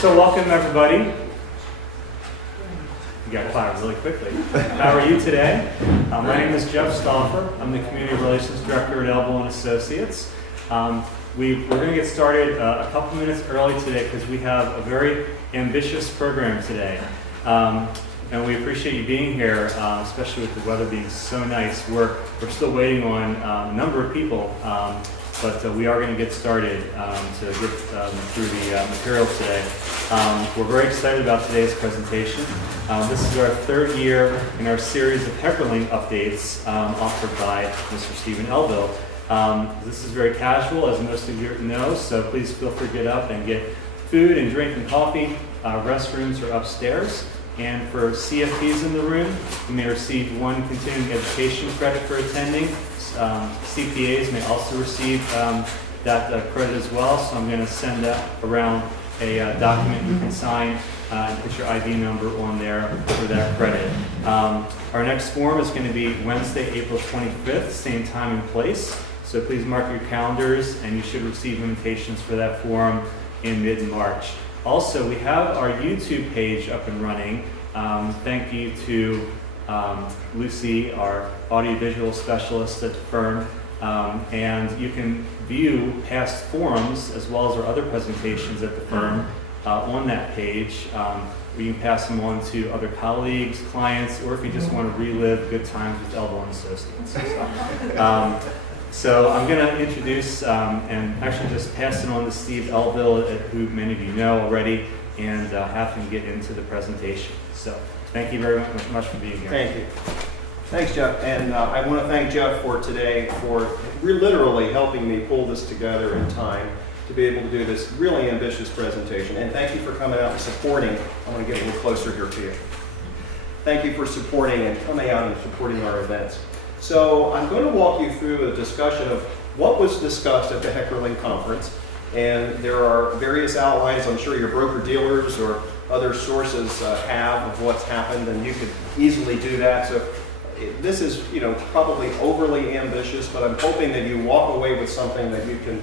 So welcome everybody. You got quiet really quickly. How are you today? My name is Jeff Stauffer. I'm the Community Relations Director at Elbow & Associates. We're going to get started a couple minutes early today because we have a very ambitious program today. And we appreciate you being here, especially with the weather being so nice. We're still waiting on a number of people, but we are going to get started to get through the materials today. We're very excited about today's presentation. This is our third year in our series of HeckerLink updates offered by Mr. Stephen Elville. This is very casual, as most of you know, so please feel free to get up and get food and drink and coffee. Restrooms are upstairs. And for CFPs in the room, you may receive 1 continuing education credit for attending. CPAs may also receive that credit as well, so I'm going to send around a document you can sign and put your ID number on there for that credit. Our next forum is going to be Wednesday, April 25th, same time and place. So please mark your calendars, and you should receive invitations for that forum in mid-March. Also, we have our YouTube page up and running. Thank you to Lucy, our audiovisual specialist at the firm. And you can view past forums as well as our other presentations at the firm on that page. You can pass them on to other colleagues, clients, or if you just want to relive good times with Elbow & Associates. So I'm going to introduce and actually just pass it on to Steve Elville, who many of you know already, and have him get into the presentation. So thank you very much for being here. Thank you. Thanks, Jeff. And I want to thank Jeff for today for literally helping me pull this together in time to be able to do this really ambitious presentation. And thank you for coming out and supporting. I want to get a little closer here to you. Thank you for supporting and coming out and supporting our events. So I'm going to walk you through a discussion of what was discussed at the HeckerLink conference. And there are various outlines I'm sure your broker-dealers or other sources have of what's happened, and you could easily do that. So this is, probably overly ambitious, but I'm hoping that you walk away with something that you can,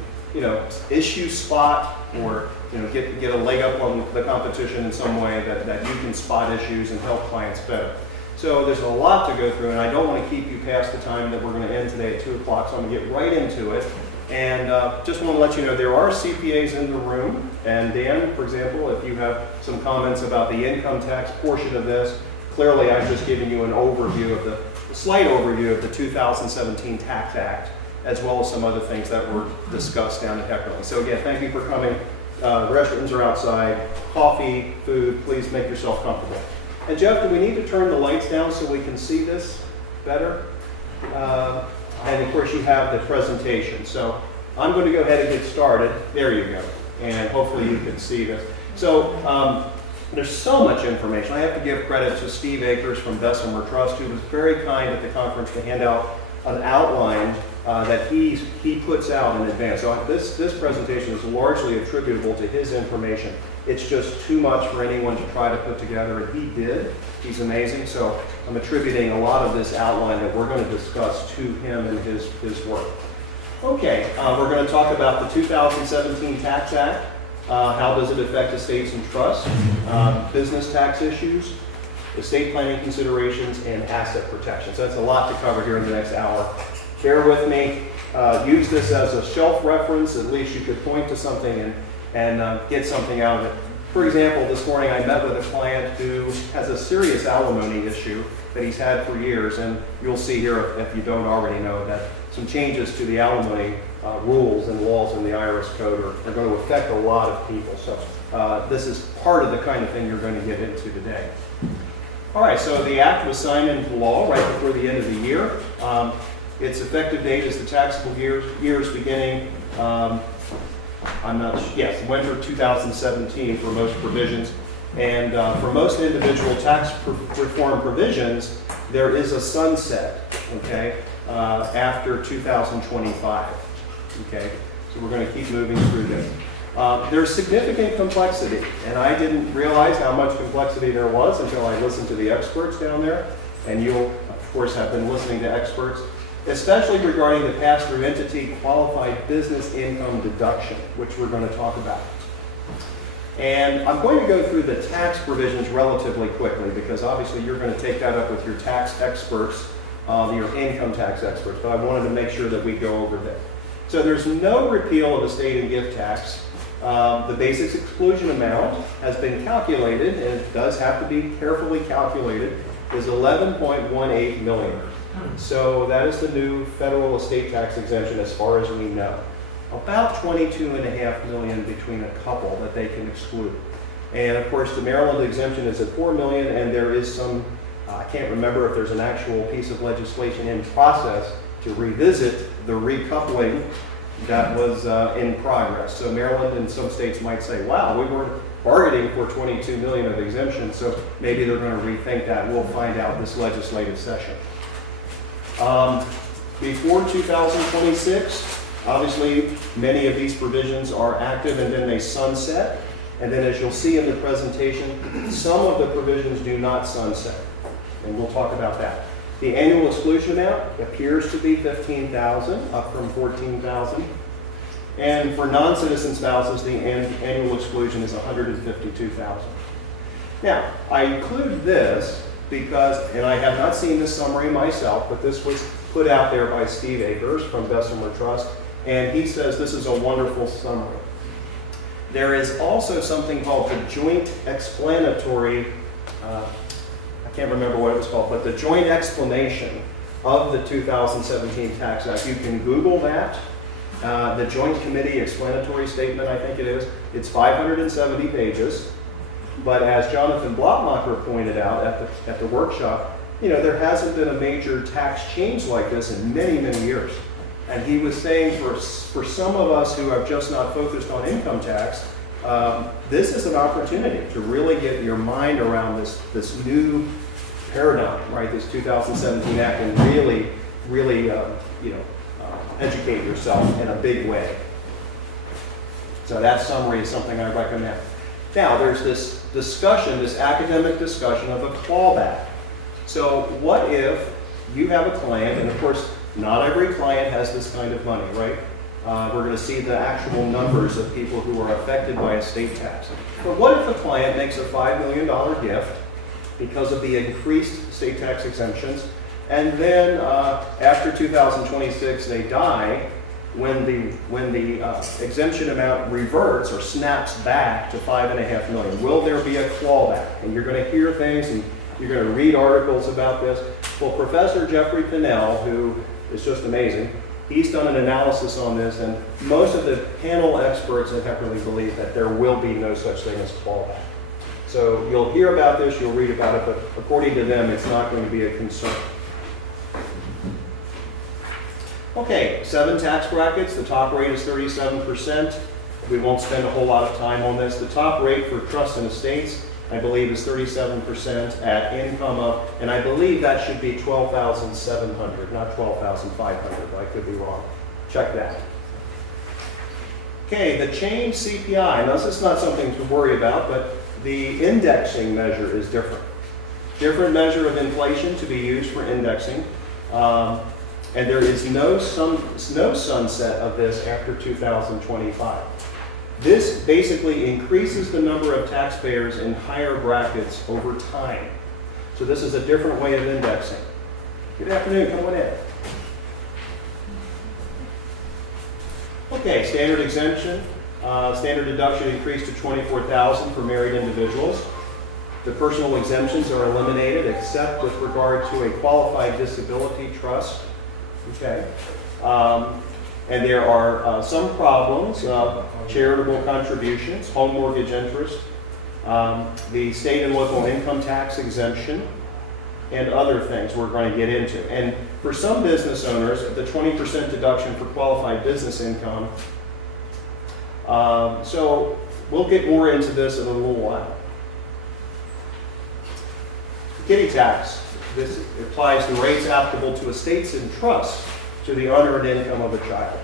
issue spot or, get a leg up on the competition in some way that you can spot issues and help clients better. So there's a lot to go through, and I don't want to keep you past the time that we're going to end today at 2 o'clock, so I'm going to get right into it. And just want to let you know there are CPAs in the room, and Dan, for example, if you have some comments about the income tax portion of this, clearly I'm just giving you an overview of a slight overview of the 2017 Tax Act, as well as some other things that were discussed down at HeckerLink. So again, thank you for coming. Restrooms are outside, coffee, food, please make yourself comfortable. And Jeff, do we need to turn the lights down so we can see this better? And of course you have the presentation. So I'm going to go ahead and get started. There you go. And hopefully you can see this. So there's so much information. I have to give credit to Steve Akers from Bessemer Trust, who was very kind at the conference to hand out an outline that he puts out in advance. So this presentation is largely attributable to his information. It's just too much for anyone to try to put together, and he did. He's amazing. So I'm attributing a lot of this outline that we're going to discuss to him and his work. Okay, we're going to talk about the 2017 Tax Act. How does it affect estates and trusts, business tax issues, estate planning considerations, and asset protection. So that's a lot to cover here in the next hour. Bear with me. Use this as a shelf reference. At least you could point to something and get something out of it. For example, this morning I met with a client who has a serious alimony issue that he's had for years, and you'll see here, if you don't already know, that some changes to the alimony rules and laws in the IRS code are going to affect a lot of people. So this is part of the kind of thing you're going to get into today. All right, so the act was signed into law right before the end of the year. Its effective date is the taxable years beginning, winter 2017 for most provisions. And for most individual tax reform provisions, there is a sunset, okay, after 2025, okay? So we're going to keep moving through this. There's significant complexity, and I didn't realize how much complexity there was until I listened to the experts down there, and you'll, of course, have been listening to experts, especially regarding the pass-through entity qualified business income deduction, which we're going to talk about. And I'm going to go through the tax provisions relatively quickly because obviously you're going to take that up with your tax experts, your income tax experts, but I wanted to make sure that we go over that. So there's no repeal of estate and gift tax. The basic exclusion amount has been calculated, and it does have to be carefully calculated, is 11.18 million. So that is the new federal estate tax exemption as far as we know. About 22.5 million between a couple that they can exclude. And of course, the Maryland exemption is at 4 million, and there is some, I can't remember if there's an actual piece of legislation in process to revisit the recoupling that was in progress. So Maryland and some states might say, wow, we were bargaining for 22 million of exemption, so maybe they're going to rethink that. We'll find out this legislative session. Before 2026, obviously many of these provisions are active and then they sunset. And then as you'll see in the presentation, some of the provisions do not sunset. And we'll talk about that. The annual exclusion amount appears to be $15,000, up from $14,000. And for non-citizen spouses, the annual exclusion is $152,000. Now, I include this because, and I have not seen this summary myself, but this was put out there by Steve Akers from Bessemer Trust, and he says this is a wonderful summary. There is also something called the joint explanatory, I can't remember what it was called, but the joint explanation of the 2017 Tax Act. You can Google that. The Joint Committee Explanatory Statement, I think it is. It's 570 pages. But as Jonathan Blotmacher pointed out at the workshop, you know, there hasn't been a major tax change like this in many, many years. And he was saying for some of us who have just not focused on income tax, this is an opportunity to really get your mind around this new paradigm, right? This 2017 Act, and really, educate yourself in a big way. So that summary is something I recommend. Now, there's this discussion, this academic discussion of a clawback. So what if you have a client, and of course, not every client has this kind of money, right? We're going to see the actual numbers of people who are affected by estate tax. But what if a client makes a $5 million gift because of the increased estate tax exemptions, and then after 2026 they die, when the exemption amount reverts or snaps back to $5.5 million? Will there be a clawback? And you're going to hear things and you're going to read articles about this. Well, Professor Jeffrey Pinnell, who is just amazing, he's done an analysis on this, and most of the panel experts have heavily believed that there will be no such thing as clawback. So you'll hear about this, you'll read about it, but according to them, it's not going to be a concern. Okay, 7 tax brackets. The top rate is 37%. We won't spend a whole lot of time on this. The top rate for trusts and estates, I believe, is 37% at income of, and I believe that should be $12,700, not $12,500. I could be wrong. Check that. Okay, the changed CPI. Now, this is not something to worry about, but the indexing measure is different. Different measure of inflation to be used for indexing. And there is no sunset of this after 2025. This basically increases the number of taxpayers in higher brackets over time. So this is a different way of indexing. Good afternoon, come on in. Okay, standard exemption. Standard deduction increased to $24,000 for married individuals. The personal exemptions are eliminated except with regard to a qualified disability trust. Okay. And there are some problems, charitable contributions, home mortgage interest, the state and local income tax exemption, and other things we're going to get into. And for some business owners, the 20% deduction for qualified business income. So we'll get more into this in a little while. Kitty tax. This applies the rates applicable to estates and trusts to the unearned income of a child.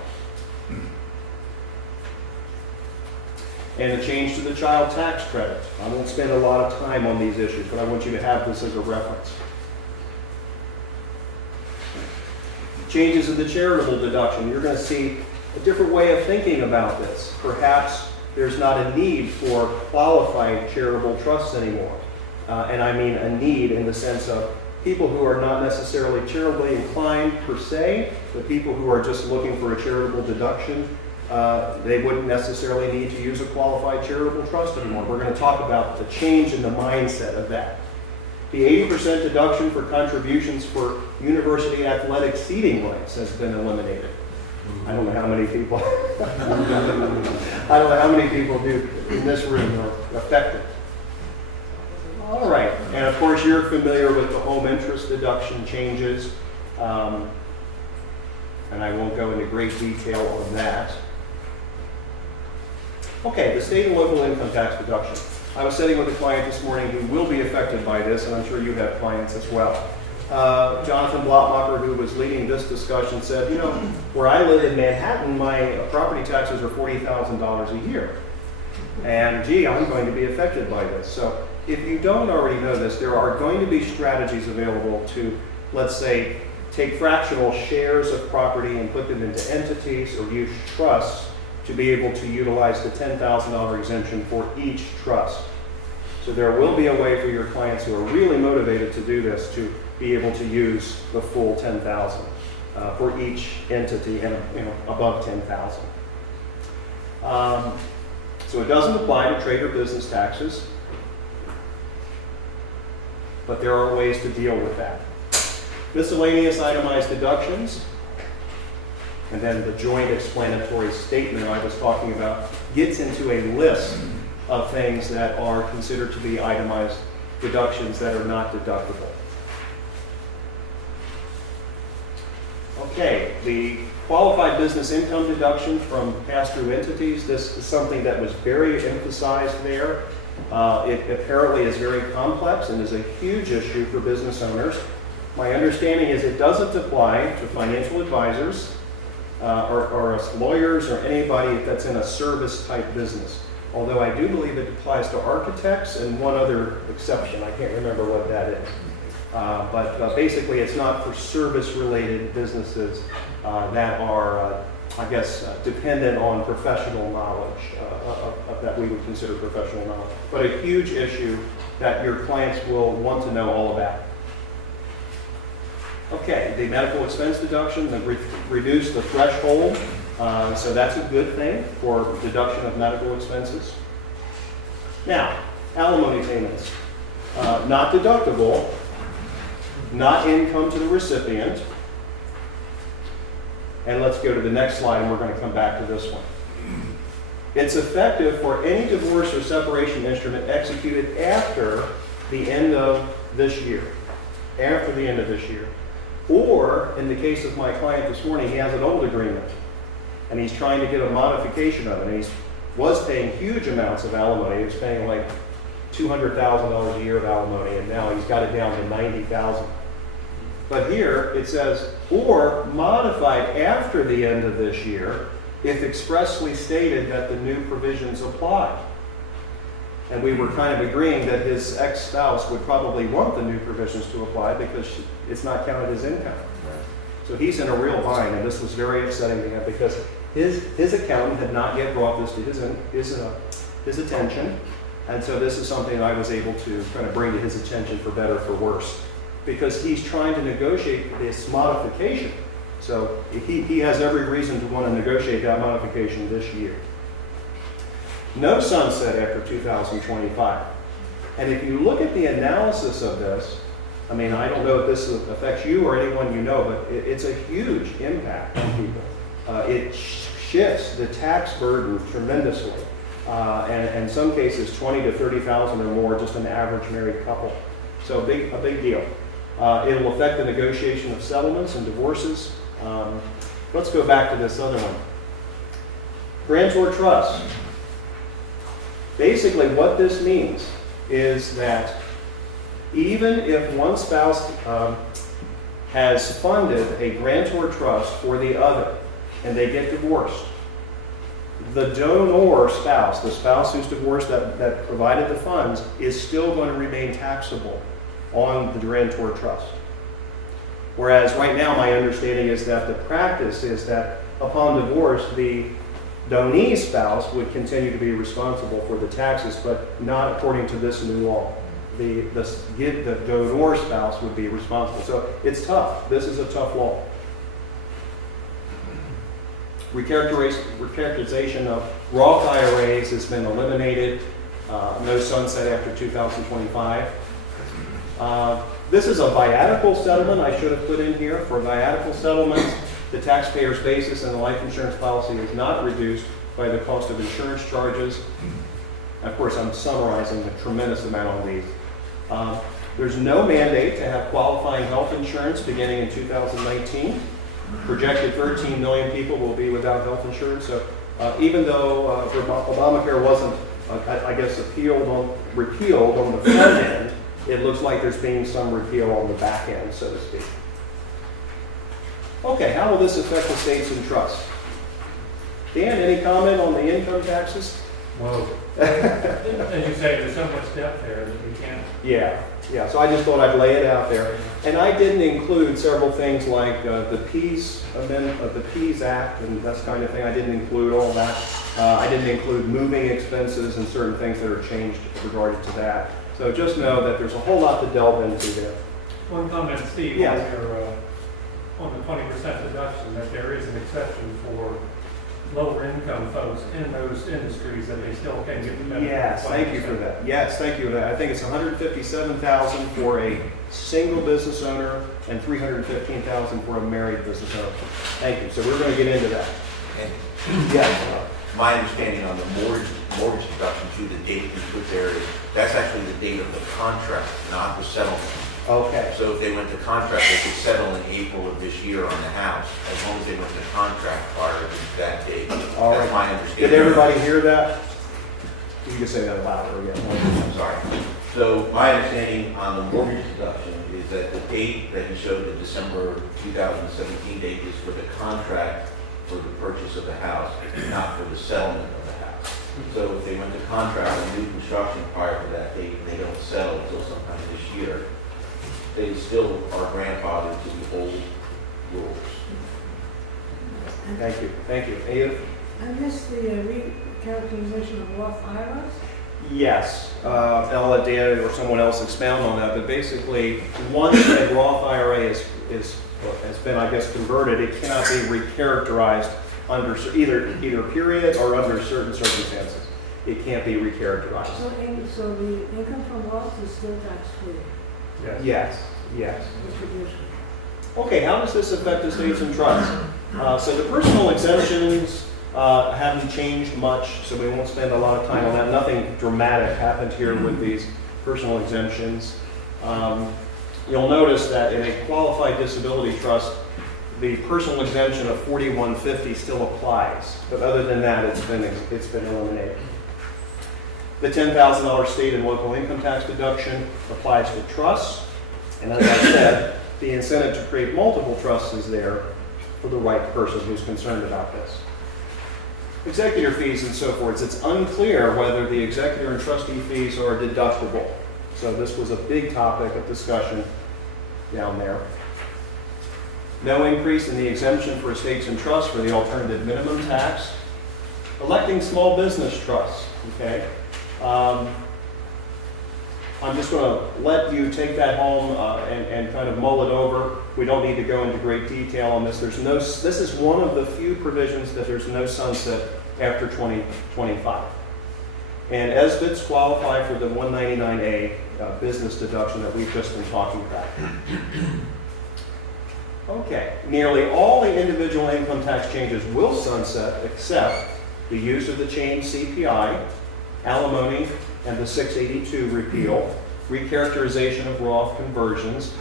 And a change to the child tax credit. I won't spend a lot of time on these issues, but I want you to have this as a reference. Changes in the charitable deduction. You're going to see a different way of thinking about this. Perhaps there's not a need for qualified charitable trusts anymore. And I mean a need in the sense of people who are not necessarily charitably inclined per se, but people who are just looking for a charitable deduction, they wouldn't necessarily need to use a qualified charitable trust anymore. We're going to talk about the change in the mindset of that. The 80% deduction for contributions for university athletic seating rights has been eliminated. I don't know how many people, I don't know how many people do in this room are affected. All right, and of course you're familiar with the home interest deduction changes, and I won't go into great detail on that. Okay, the state and local income tax deduction. I was sitting with a client this morning who will be affected by this, and I'm sure you have clients as well. Jonathan Blotmacher, who was leading this discussion, said, you know, where I live in Manhattan, my property taxes are $40,000 a year. And gee, I'm going to be affected by this. So if you don't already know this, there are going to be strategies available to, let's say, take fractional shares of property and put them into entities or use trusts to be able to utilize the $10,000 exemption for each trust. So there will be a way for your clients who are really motivated to do this to be able to use the full $10,000 for each entity and above $10,000. So it doesn't apply to trade or business taxes, but there are ways to deal with that. Miscellaneous itemized deductions, and then the joint explanatory statement I was talking about gets into a list of things that are considered to be itemized deductions that are not deductible. Okay, the qualified business income deduction from pass-through entities, this is something that was very emphasized there. It apparently is very complex and is a huge issue for business owners. My understanding is it doesn't apply to financial advisors or lawyers or anybody that's in a service type business. Although I do believe it applies to architects and one other exception. I can't remember what that is. But basically it's not for service-related businesses that are, I guess, dependent on professional knowledge, that we would consider professional knowledge. But a huge issue that your clients will want to know all about. Okay, the medical expense deduction, reduce the threshold. So that's a good thing for deduction of medical expenses. Now, alimony payments. Not deductible, not income to the recipient. And let's go to the next slide and we're going to come back to this one. It's effective for any divorce or separation instrument executed after the end of this year. After the end of this year. Or, in the case of my client this morning, he has an old agreement. And he's trying to get a modification of it. And he was paying huge amounts of alimony. He was paying like $200,000 a year of alimony, and now he's got it down to $90,000. But here it says, or modified after the end of this year, if expressly stated that the new provisions apply. And we were kind of agreeing that his ex-spouse would probably want the new provisions to apply because it's not counted as income. So he's in a real bind, and this was very upsetting to him because his accountant had not yet brought this to his attention. And so this is something I was able to kind of bring to his attention for better or for worse. Because he's trying to negotiate this modification. So he has every reason to want to negotiate that modification this year. No sunset after 2025. And if you look at the analysis of this, I mean, I don't know if this affects you or anyone you know, but it's a huge impact on people. It shifts the tax burden tremendously. And in some cases, $20,000 to $30,000 or more, just an average married couple. So a big deal. It'll affect the negotiation of settlements and divorces. Let's go back to this other one. Grantor trust. Basically, what this means is that even if one spouse has funded a grantor trust for the other and they get divorced, the donor spouse, the spouse who's divorced that provided the funds, is still going to remain taxable on the grantor trust. Whereas right now my understanding is that the practice is that upon divorce, the Donee spouse would continue to be responsible for the taxes, but not according to this new law. The donor spouse would be responsible. So it's tough. This is a tough law. Recharacterization of Roth IRAs has been eliminated. No sunset after 2025. This is a viatical settlement I should have put in here. For viatical settlements, the taxpayer's basis in the life insurance policy is not reduced by the cost of insurance charges. Of course, I'm summarizing a tremendous amount on these. There's no mandate to have qualifying health insurance beginning in 2019. Projected 13 million people will be without health insurance. So even though Obamacare wasn't, I guess, repealed on the front end, it looks like there's being some repeal on the back end, so to speak. Okay, how will this affect estates and trusts? Dan, any comment on the income taxes? Well, as you say, there's so much depth there that we can't. Yeah. So I just thought I'd lay it out there, and I didn't include several things like the PEAS amendment, the PEAS Act, and that kind of thing. I didn't include all that. I didn't include moving expenses and certain things that are changed regarding to that. So just know that there's a whole lot to delve into there. One comment, Steve, Yeah. on the 20% deduction, that there is an exception for lower income folks in those industries that they still can get the benefit. Yes, of thank you for that. Yes, thank you for that. I think it's $157,000 for a single business owner and $315,000 for a married business owner. Thank you. So we're going to get into that. And Yes. my understanding on the mortgage deduction to the date you put there is, that's actually the date of the contract, not the settlement. Okay. So if they went to contract, they could settle in April of this year on the house, as long as they went to contract prior to that date. All That's right. my understanding. Did everybody hear that? You can say that louder again. I'm sorry. So my understanding on the mortgage deduction is that the date that you showed, the December 2017 date, is for the contract for the purchase of the house, not for the settlement of the house. So if they went to contract on new construction prior to that date, and they don't settle until sometime this year, they still are grandfathered to the old rules. Thank you. Thank you. Ava? I missed the recharacterization of Roth IRAs. Yes, I'll let Dan or someone else expound on that, but basically, once a Roth IRA has been, I guess, converted, it cannot be recharacterized under either period or under certain circumstances. It can't be recharacterized. So the income from Roth is still tax-free Yes, yes. distribution. Okay, how does this affect estates and trusts? So the personal exemptions haven't changed much, so we won't spend a lot of time on that. Nothing dramatic happened here with these personal exemptions. You'll notice that in a qualified disability trust, the personal exemption of $4,150 still applies, but other than that, it's been eliminated. The $10,000 state and local income tax deduction applies to trusts, and as I said, the incentive to create multiple trusts is there for the right person who's concerned about this. Executor fees and so forth, it's unclear whether the executor and trustee fees are deductible. So this was a big topic of discussion down there. No increase in the exemption for estates and trusts for the alternative minimum tax. Electing small business trusts, okay? I'm just going to let you take that home and kind of mull it over. We don't need to go into great detail on this. This is one of the few provisions that there's no sunset after 2025. And SBITs qualify for the 199A business deduction that we've just been talking about. Okay, nearly all the individual income tax changes will sunset except the use of the change CPI, alimony, and the 682 repeal, recharacterization of Roth conversions,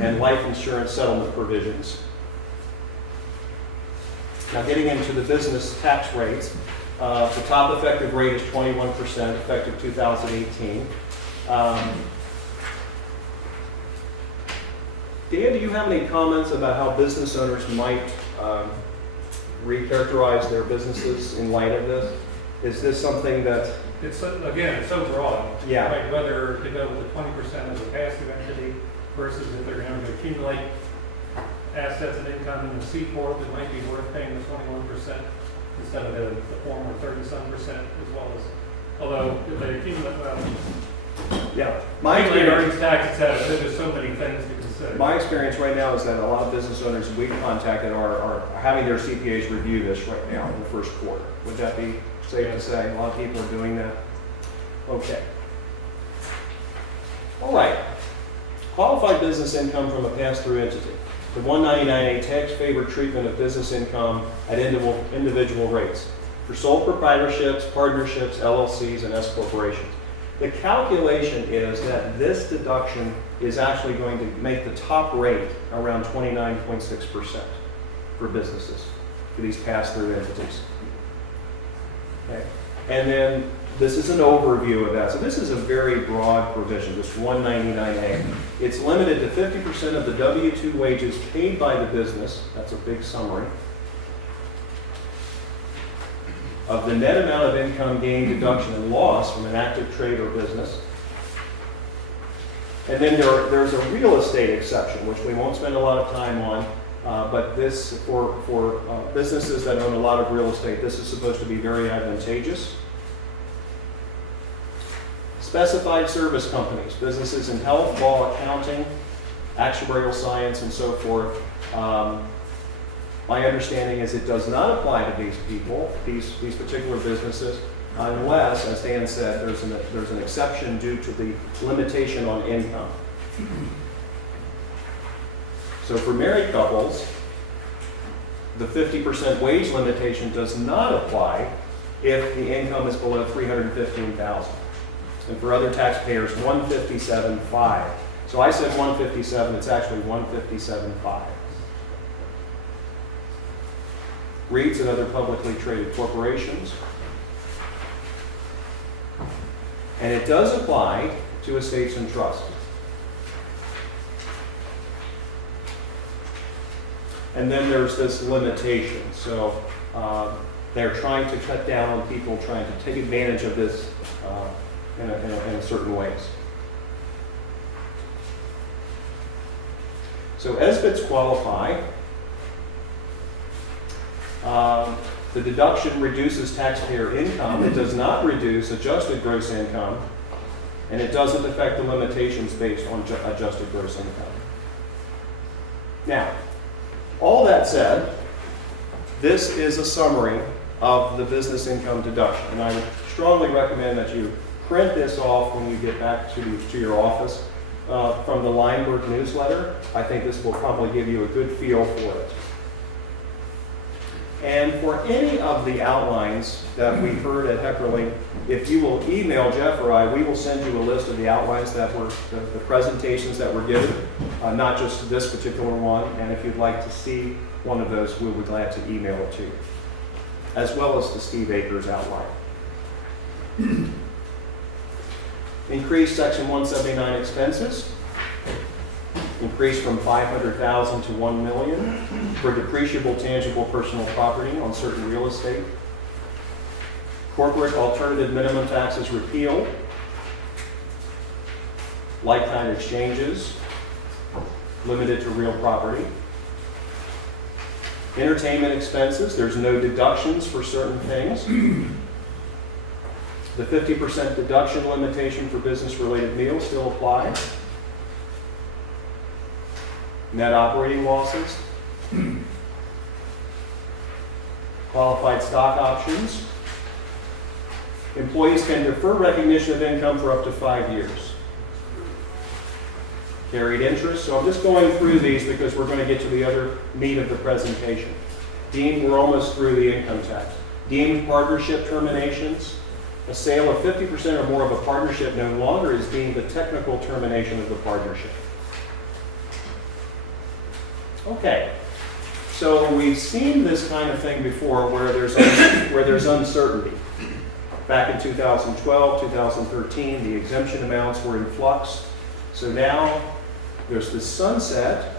and life insurance settlement provisions. Now getting into the business tax rates, the top effective rate is 21%, effective 2018. Dan, do you have any comments about how business owners might recharacterize their businesses in light of this? Is this something that... It's so broad. Yeah. Like whether to go with the 20% as a passive entity versus if they're going to accumulate assets and income in the C Corp that might be worth paying the 21%. instead of the former 30-some% as well as, although if they accumulate, well, Yeah. My accumulate experience, earnings tax, et cetera, there's just so many things to consider. my experience right now is that a lot of business owners we've contacted are having their CPAs review this right now in the first quarter. Would that be safe to say? A lot of people are doing that? Okay. All right. Qualified business income from a pass-through entity. The 199A tax favored treatment of business income at individual rates for sole proprietorships, partnerships, LLCs, and S corporations. The calculation is that this deduction is actually going to make the top rate around 29.6% for businesses, for these pass-through entities. Okay. And then this is an overview of that. So this is a very broad provision, this 199A. It's limited to 50% of the W-2 wages paid by the business. That's a big summary. Of the net amount of income gain, deduction, and loss from an active trade or business. And then there's a real estate exception, which we won't spend a lot of time on, but this, for businesses that own a lot of real estate, this is supposed to be very advantageous. Specified service companies, businesses in health, law, accounting, actuarial science, and so forth. My understanding is it does not apply to these people, these particular businesses, unless, as Dan said, there's an exception due to the limitation on income. So for married couples, the 50% wage limitation does not apply if the income is below $315,000. And for other taxpayers, $157,500. So I said $157,000, it's actually $157,500. REITs and other publicly traded corporations. And it does apply to estates and trusts. And then there's this limitation. So they're trying to cut down on people trying to take advantage of this in certain ways. So SBITs qualify. The deduction reduces taxpayer income. It does not reduce adjusted gross income, and it doesn't affect the limitations based on adjusted gross income. Now, all that said, this is a summary of the business income deduction, and I would strongly recommend that you print this off when you get back to your office from the Lineberg newsletter. I think this will probably give you a good feel for it. And for any of the outlines that we heard at Heckerling, if you will email Jeff or I, we will send you a list of the outlines that were, the presentations that were given, not just this particular one. And if you'd like to see one of those, we'll be glad to email it to you, as well as the Steve Akers outline. Increased Section 179 expenses. Increased from $500,000 to $1 million for depreciable tangible personal property on certain real estate. Corporate alternative minimum taxes repealed. Like-kind exchanges limited to real property. Entertainment expenses, there's no deductions for certain things. The 50% deduction limitation for business-related meals still applies. Net operating losses. Qualified stock options. Employees can defer recognition of income for up to 5 years. Carried interest. So I'm just going through these because we're going to get to the other meat of the presentation. We're almost through the income tax. Deemed partnership terminations. A sale of 50% or more of a partnership no longer is deemed a technical termination of the partnership. Okay, so we've seen this kind of thing before where there's uncertainty. Back in 2012, 2013, the exemption amounts were in flux. So now there's this sunset,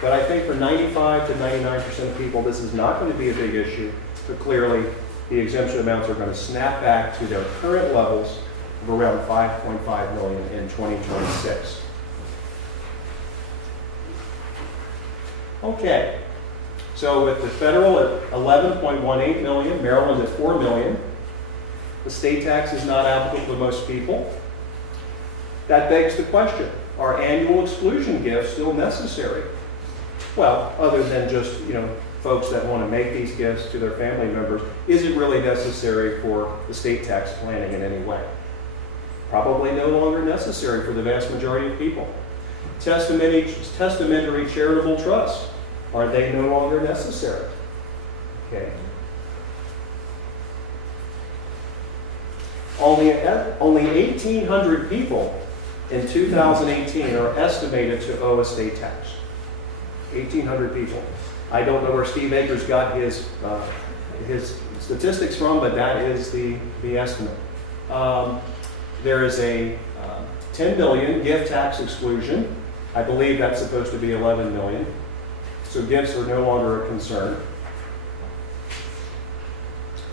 but I think for 95 to 99% of people, this is not going to be a big issue. But clearly, the exemption amounts are going to snap back to their current levels of around $5.5 million in 2026. Okay, So with the federal at 11.18 million, Maryland at 4 million, the state tax is not applicable to most people. That begs the question, are annual exclusion gifts still necessary? Well, other than just, folks that want to make these gifts to their family members, is it really necessary for the state tax planning in any way? Probably no longer necessary for the vast majority of people. Testamentary charitable trusts, are they no longer necessary? Okay. Only 1,800 people in 2018 are estimated to owe a state tax. 1,800 people. I don't know where Steve Akers got his statistics from, but that is the estimate. There is a 10 billion gift tax exclusion. I believe that's supposed to be 11 million. So gifts are no longer a concern.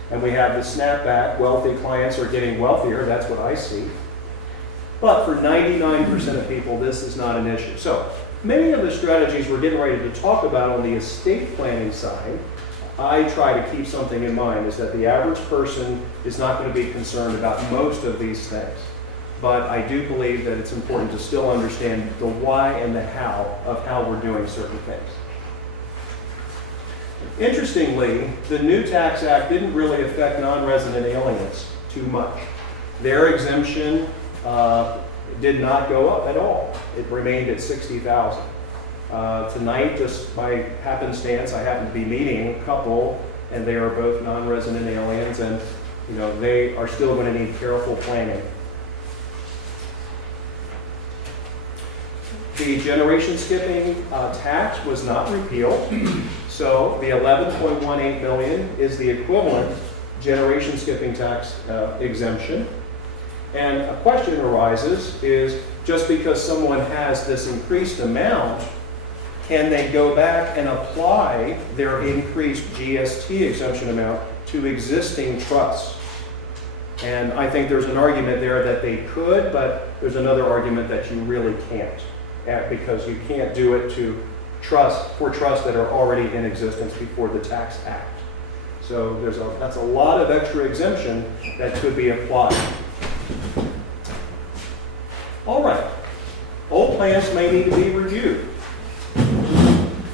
And we have the snapback. Wealthy clients are getting wealthier. That's what I see. But for 99% of people, this is not an issue. So many of the strategies we're getting ready to talk about on the estate planning side, I try to keep something in mind, is that the average person is not going to be concerned about most of these things. But I do believe that it's important to still understand the why and the how of how we're doing certain things. Interestingly, the new tax act didn't really affect non-resident aliens too much. Their exemption did not go up at all. It remained at $60,000. Tonight, just by happenstance, I happen to be meeting a couple, and they are both non-resident aliens, and they are still going to need careful planning. The generation skipping tax was not repealed, so the 11.18 million is the equivalent generation skipping tax exemption. And a question arises is, just because someone has this increased amount, can they go back and apply their increased GST exemption amount to existing trusts? And I think there's an argument there that they could, but there's another argument that you really can't, because you can't do it to trusts that are already in existence before the Tax Act. So that's a lot of extra exemption that could be applied. All right, old plans may need to be reviewed.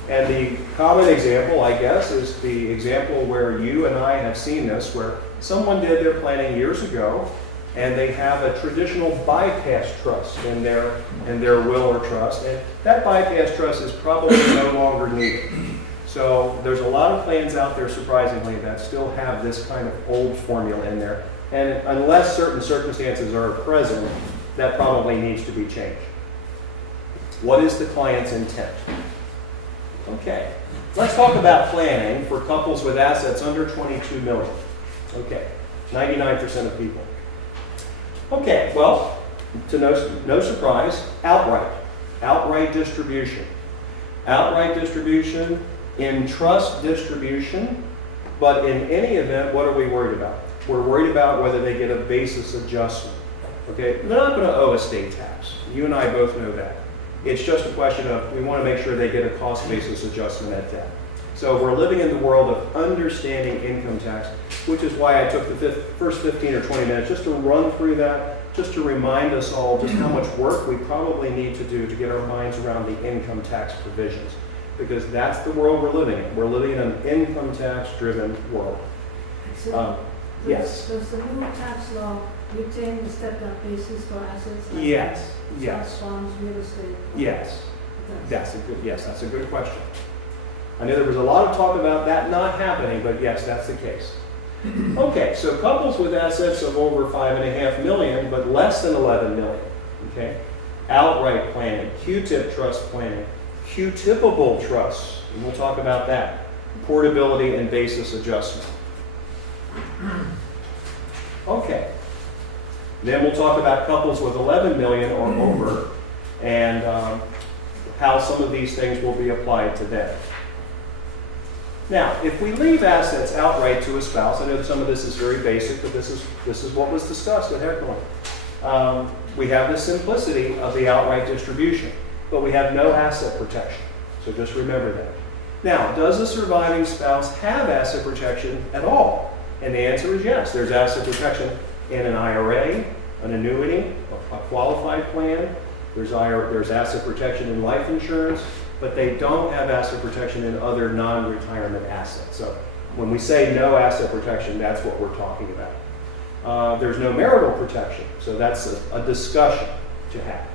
And the common example, I guess, is the example where you and I have seen this, where someone did their planning years ago, and they have a traditional bypass trust in their will or trust, and that bypass trust is probably no longer needed. So there's a lot of plans out there, surprisingly, that still have this kind of old formula in there. And unless certain circumstances are present, that probably needs to be changed. What is the client's intent? Okay, let's talk about planning for couples with assets under 22 million. Okay, 99% of people. Okay, well, to no surprise, outright distribution. Outright distribution, in trust distribution, but in any event, what are we worried about? We're worried about whether they get a basis adjustment. Okay, they're not going to owe a state tax. You and I both know that. It's just a question of, we want to make sure they get a cost basis adjustment at that. So we're living in the world of understanding income tax, which is why I took the first 15 or 20 minutes just to run through that, just to remind us all just how much work we probably need to do to get our minds around the income tax provisions. Because that's the world we're living in. We're living in an income tax driven world. So Yes. Does the new tax law retain the stepped-up basis for assets? Like Yes. trust funds, real estate? Yes. It does. That's a good question. I know there was a lot of talk about that not happening, but yes, that's the case. Okay, so couples with assets of over 5.5 million, but less than 11 million. Okay, outright planning, Q-tip trust planning, Q-tippable trusts, and we'll talk about that. Portability and basis adjustment. Okay. Then we'll talk about couples with 11 million or over, and how some of these things will be applied to them. Now, if we leave assets outright to a spouse, I know some of this is very basic, but this is what was discussed at Heckling. We have the simplicity of the outright distribution, but we have no asset protection. So just remember that. Now, does a surviving spouse have asset protection at all? And the answer is yes. There's asset protection in an IRA, an annuity, a qualified plan. There's asset protection in life insurance, but they don't have asset protection in other non-retirement assets. So when we say no asset protection, that's what we're talking about. There's no marital protection, so that's a discussion to have.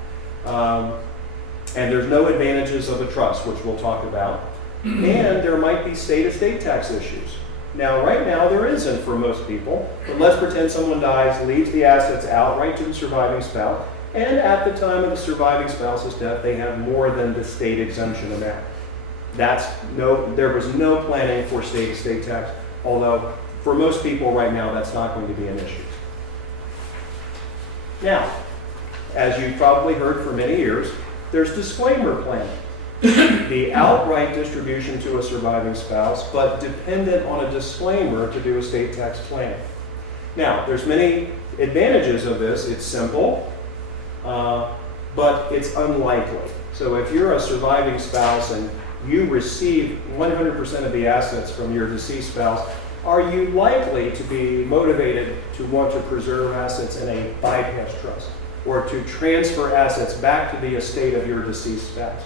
And there's no advantages of a trust, which we'll talk about. And there might be state-to-state tax issues. Now, right now, there isn't for most people, but let's pretend someone dies, leaves the assets outright to the surviving spouse, and at the time of the surviving spouse's death, they have more than the state exemption amount. There was no planning for state-to-state tax, although for most people right now, that's not going to be an issue. Now, as you've probably heard for many years, there's disclaimer planning. The outright distribution to a surviving spouse, but dependent on a disclaimer to do estate tax planning. Now, there's many advantages of this. It's simple, but it's unlikely. So if you're a surviving spouse and you receive 100% of the assets from your deceased spouse, are you likely to be motivated to want to preserve assets in a bypass trust or to transfer assets back to the estate of your deceased spouse?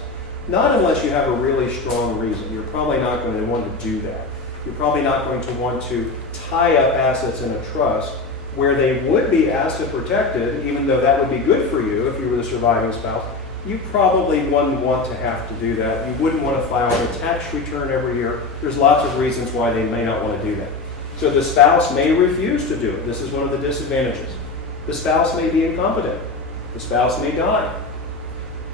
Not unless you have a really strong reason. You're probably not going to want to do that. You're probably not going to want to tie up assets in a trust where they would be asset protected, even though that would be good for you if you were the surviving spouse. You probably wouldn't want to have to do that. You wouldn't want to file a tax return every year. There's lots of reasons why they may not want to do that. So the spouse may refuse to do it. This is one of the disadvantages. The spouse may be incompetent. The spouse may die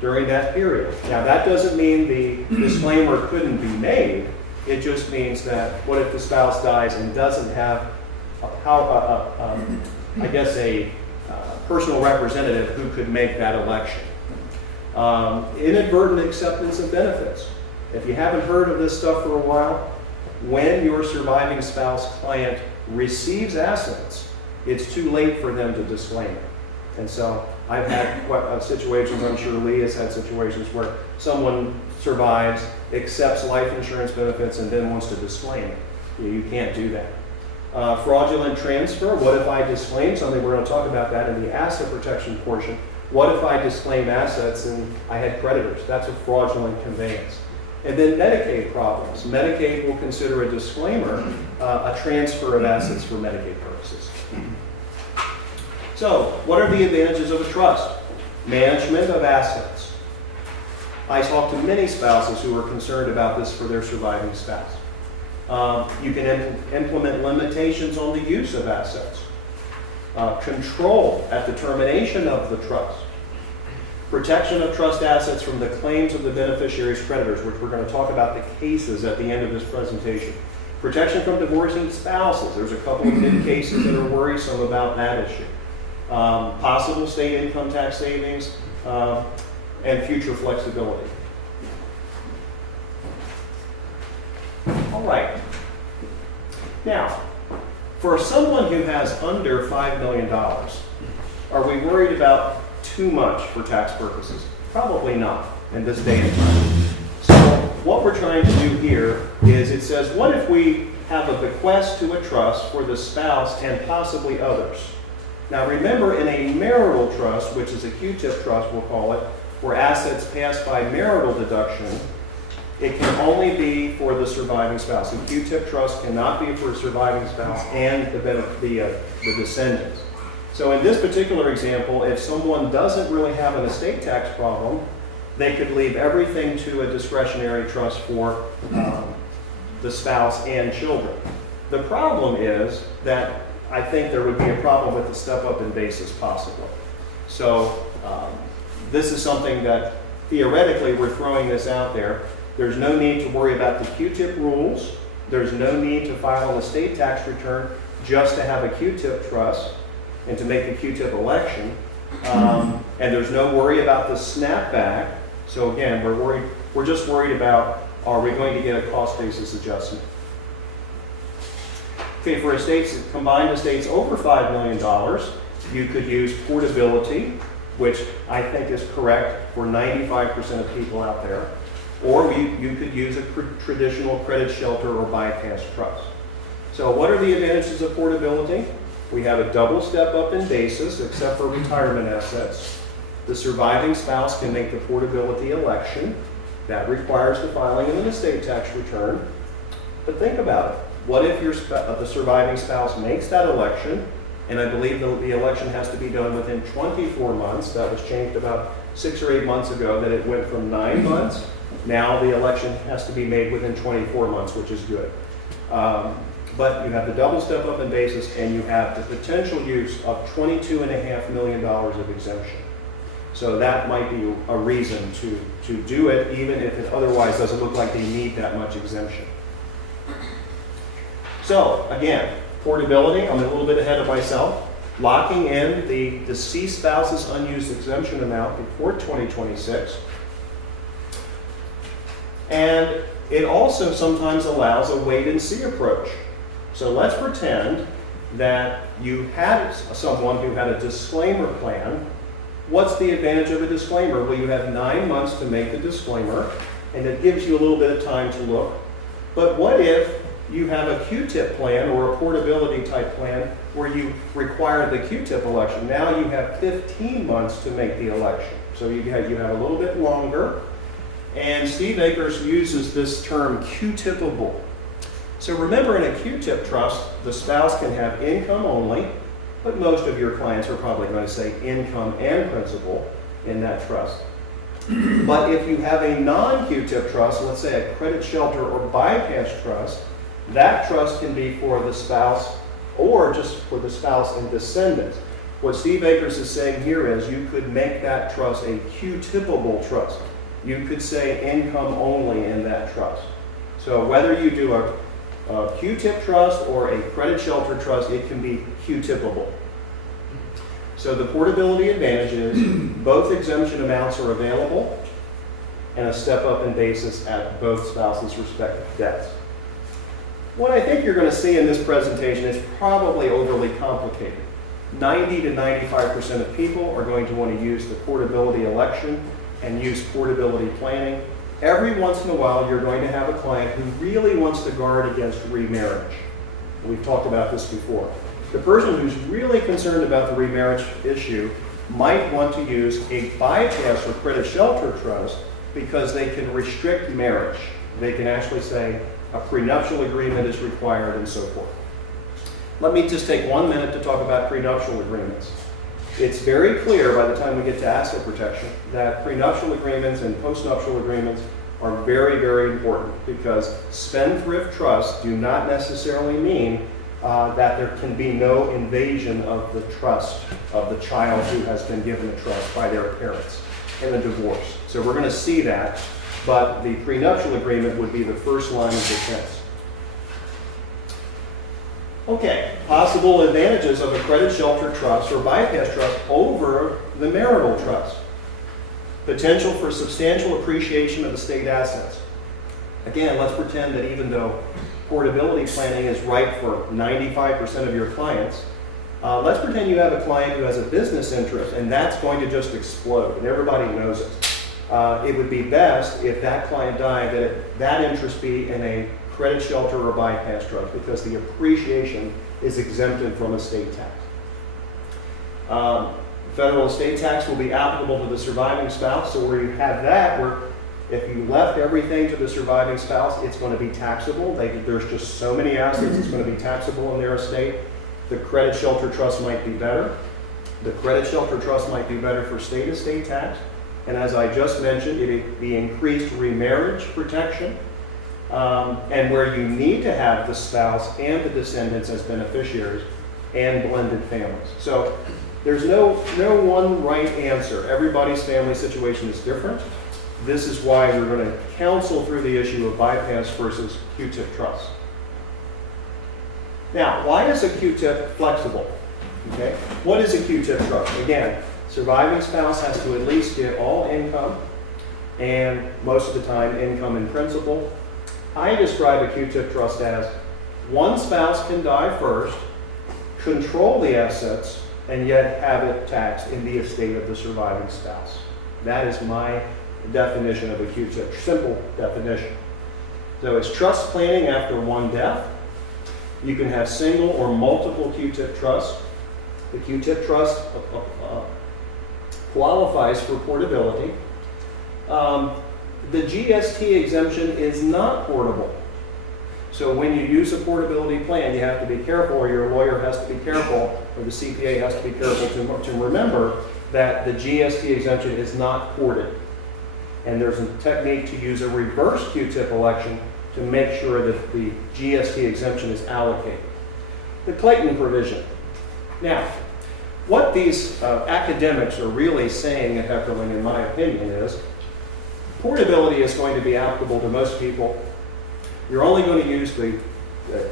during that period. Now, that doesn't mean the disclaimer couldn't be made. It just means that what if the spouse dies and doesn't have a personal representative who could make that election? Inadvertent acceptance of benefits. If you haven't heard of this stuff for a while, when your surviving spouse client receives assets, it's too late for them to disclaim it. And so I've had situations, I'm sure Lee has had situations where someone survives, accepts life insurance benefits, and then wants to disclaim it. You can't do that. Fraudulent transfer, what if I disclaim something? We're going to talk about that in the asset protection portion. What if I disclaim assets and I had creditors? That's a fraudulent conveyance. And then Medicaid problems. Medicaid will consider a disclaimer a transfer of assets for Medicaid purposes. So, what are the advantages of a trust? Management of assets. I talk to many spouses who are concerned about this for their surviving spouse. You can implement limitations on the use of assets. Control at the termination of the trust. Protection of trust assets from the claims of the beneficiary's creditors, which we're going to talk about the cases at the end of this presentation. Protection from divorcing spouses. There's a couple of big cases that are worrisome about that issue. Possible state income tax savings, and future flexibility. All right. Now, for someone who has under $5 million, are we worried about too much for tax purposes? Probably not in this day and time. So what we're trying to do here is it says, what if we have a bequest to a trust for the spouse and possibly others? Now remember, in a marital trust, which is a Q-tip trust, we'll call it, where assets passed by marital deduction, it can only be for the surviving spouse. A Q-tip trust cannot be for a surviving spouse and the descendants. So in this particular example, if someone doesn't really have an estate tax problem, they could leave everything to a discretionary trust for the spouse and children. The problem is that I think there would be a problem with the step-up in basis possibly. So this is something that theoretically we're throwing this out there. There's no need to worry about the Q-tip rules. There's no need to file an estate tax return just to have a Q-tip trust and to make the Q-tip election. And there's no worry about the snapback. So again, we're just worried about, are we going to get a cost basis adjustment? Okay, for combined estates over $5 million, you could use portability, which I think is correct for 95% of people out there. or you could use a traditional credit shelter or bypass trust. So what are the advantages of portability? We have a double step up in basis, except for retirement assets. The surviving spouse can make the portability election. That requires the filing of an estate tax return. But think about it. What if the surviving spouse makes that election, and I believe the election has to be done within 24 months. That was changed about 6 or 8 months ago, that it went from 9 months. Now the election has to be made within 24 months, which is good. But you have the double step up in basis, and you have the potential use of $22.5 million of exemption. So that might be a reason to do it, even if it otherwise doesn't look like they need that much exemption. So again, portability, I'm a little bit ahead of myself. Locking in the deceased spouse's unused exemption amount before 2026. And it also sometimes allows a wait and see approach. So let's pretend that you had someone who had a disclaimer plan. What's the advantage of a disclaimer? Well, you have 9 months to make the disclaimer, and it gives you a little bit of time to look. But what if you have a Q-tip plan or a portability type plan where you require the Q-tip election? Now you have 15 months to make the election. So you have a little bit longer. And Steve Akers uses this term Q-tipable. So remember, in a Q-tip trust, the spouse can have income only, but most of your clients are probably going to say income and principal in that trust. But if you have a non-Q-tip trust, let's say a credit shelter or bypass trust, that trust can be for the spouse or just for the spouse and descendants. What Steve Akers is saying here is you could make that trust a Q-tipable trust. You could say income only in that trust. So whether you do a Q-tip trust or a credit shelter trust, it can be Q-tipable. So the portability advantage is both exemption amounts are available and a step up in basis at both spouses' respective debts. What I think you're going to see in this presentation is probably overly complicated. 90 to 95% of people are going to want to use the portability election and use portability planning. Every once in a while, you're going to have a client who really wants to guard against remarriage. We've talked about this before. The person who's really concerned about the remarriage issue might want to use a bypass or credit shelter trust because they can restrict marriage. They can actually say a prenuptial agreement is required and so forth. Let me just take 1 minute to talk about prenuptial agreements. It's very clear by the time we get to asset protection that prenuptial agreements and postnuptial agreements are very, very important because spendthrift trusts do not necessarily mean that there can be no invasion of the trust of the child who has been given a trust by their parents in a divorce. So we're going to see that, but the prenuptial agreement would be the first line of defense. Okay, possible advantages of a credit shelter trust or bypass trust over the marital trust. Potential for substantial appreciation of estate assets. Again, let's pretend that even though portability planning is right for 95% of your clients, let's pretend you have a client who has a business interest and that's going to just explode and everybody knows it. It would be best if that client died that interest be in a credit shelter or bypass trust because the appreciation is exempted from estate tax. Federal estate tax will be applicable to the surviving spouse, so where you have that, where if you left everything to the surviving spouse, it's going to be taxable. There's just so many assets, it's going to be taxable in their estate. The credit shelter trust might be better. The credit shelter trust might be better for state estate tax. And as I just mentioned, it'd be increased remarriage protection. And where you need to have the spouse and the descendants as beneficiaries and blended families. So there's no one right answer. Everybody's family situation is different. This is why we're going to counsel through the issue of bypass versus Q-tip trust. Now, why is a Q-tip flexible? Okay, what is a Q-tip trust? Again, surviving spouse has to at least get all income, and most of the time, income and principal. I describe a Q-tip trust as one spouse can die first, control the assets, and yet have it taxed in the estate of the surviving spouse. That is my definition of a Q-tip, simple definition. So it's trust planning after one death. You can have single or multiple Q-tip trusts. The Q-tip trust qualifies for portability. The GST exemption is not portable. So when you use a portability plan, you have to be careful, or your lawyer has to be careful, or the CPA has to be careful to remember that the GST exemption is not ported. And there's a technique to use a reverse Q-tip election to make sure that the GST exemption is allocated. The Clayton provision. Now, what these academics are really saying at Heckerling, in my opinion, is portability is going to be applicable to most people. You're only going to use the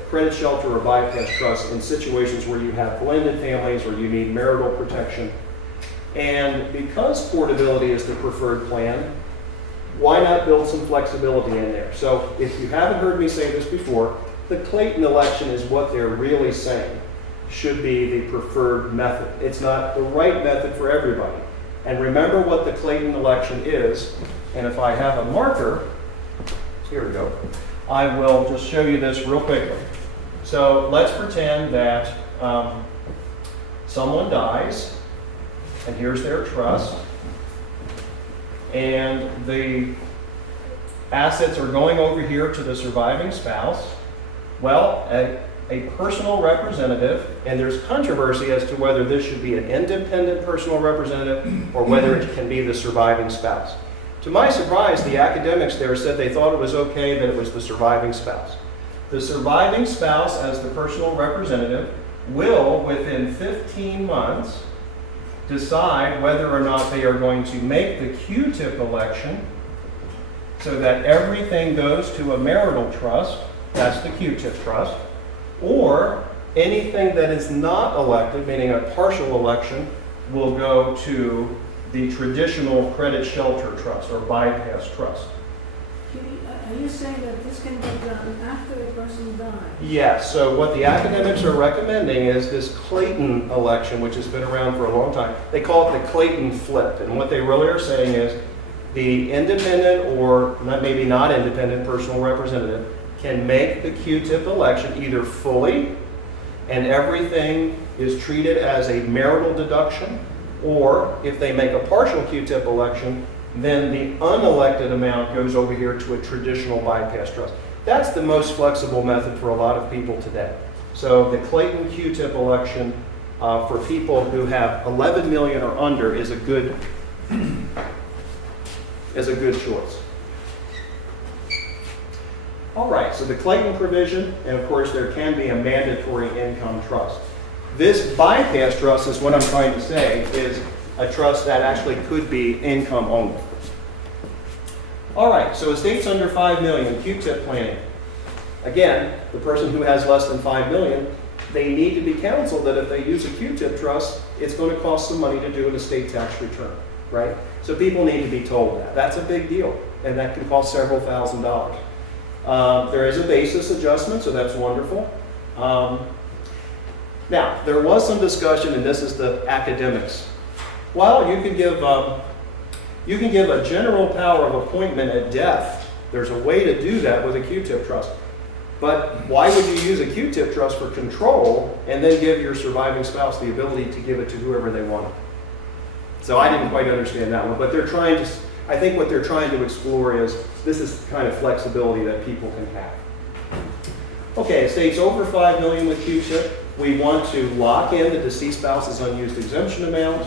credit shelter or bypass trust in situations where you have blended families or you need marital protection. And because portability is the preferred plan, why not build some flexibility in there? So if you haven't heard me say this before, the Clayton election is what they're really saying should be the preferred method. It's not the right method for everybody. And remember what the Clayton election is. And if I have a marker, here we go, I will just show you this real quickly. So let's pretend that someone dies, and here's their trust, and the assets are going over here to the surviving spouse. Well, a personal representative, and there's controversy as to whether this should be an independent personal representative or whether it can be the surviving spouse. To my surprise, the academics there said they thought it was okay that it was the surviving spouse. The surviving spouse, as the personal representative, will, within 15 months, decide whether or not they are going to make the Q-tip election so that everything goes to a marital trust, that's the Q-tip trust, or anything that is not elected, meaning a partial election, will go to the traditional credit shelter trust or bypass trust. Are you saying that this can be done after the person dies? Yes, so what the academics are recommending is this Clayton election, which has been around for a long time. They call it the Clayton flip, and what they really are saying is the independent or maybe not independent personal representative can make the Q-tip election either fully and everything is treated as a marital deduction, or if they make a partial Q-tip election, then the unelected amount goes over here to a traditional bypass trust. That's the most flexible method for a lot of people today. So the Clayton Q-tip election for people who have 11 million or under is a good choice. All right, so the Clayton provision, and of course there can be a mandatory income trust. This bypass trust is what I'm trying to say is a trust that actually could be income only. All right, so estates under 5 million, Q-tip planning. Again, the person who has less than 5 million, they need to be counseled that if they use a Q-tip trust, it's going to cost some money to do an estate tax return, right? So people need to be told that. That's a big deal, and that can cost several $1,000s. There is a basis adjustment, so that's wonderful. Now, there was some discussion, and this is the academics. Well, you can give a general power of appointment at death. There's a way to do that with a Q-tip trust. But why would you use a Q-tip trust for control and then give your surviving spouse the ability to give it to whoever they want? So I didn't quite understand that one, but I think what they're trying to explore is this is the kind of flexibility that people can have. Okay, estates over 5 million with Q-tip. We want to lock in the deceased spouse's unused exemption amount.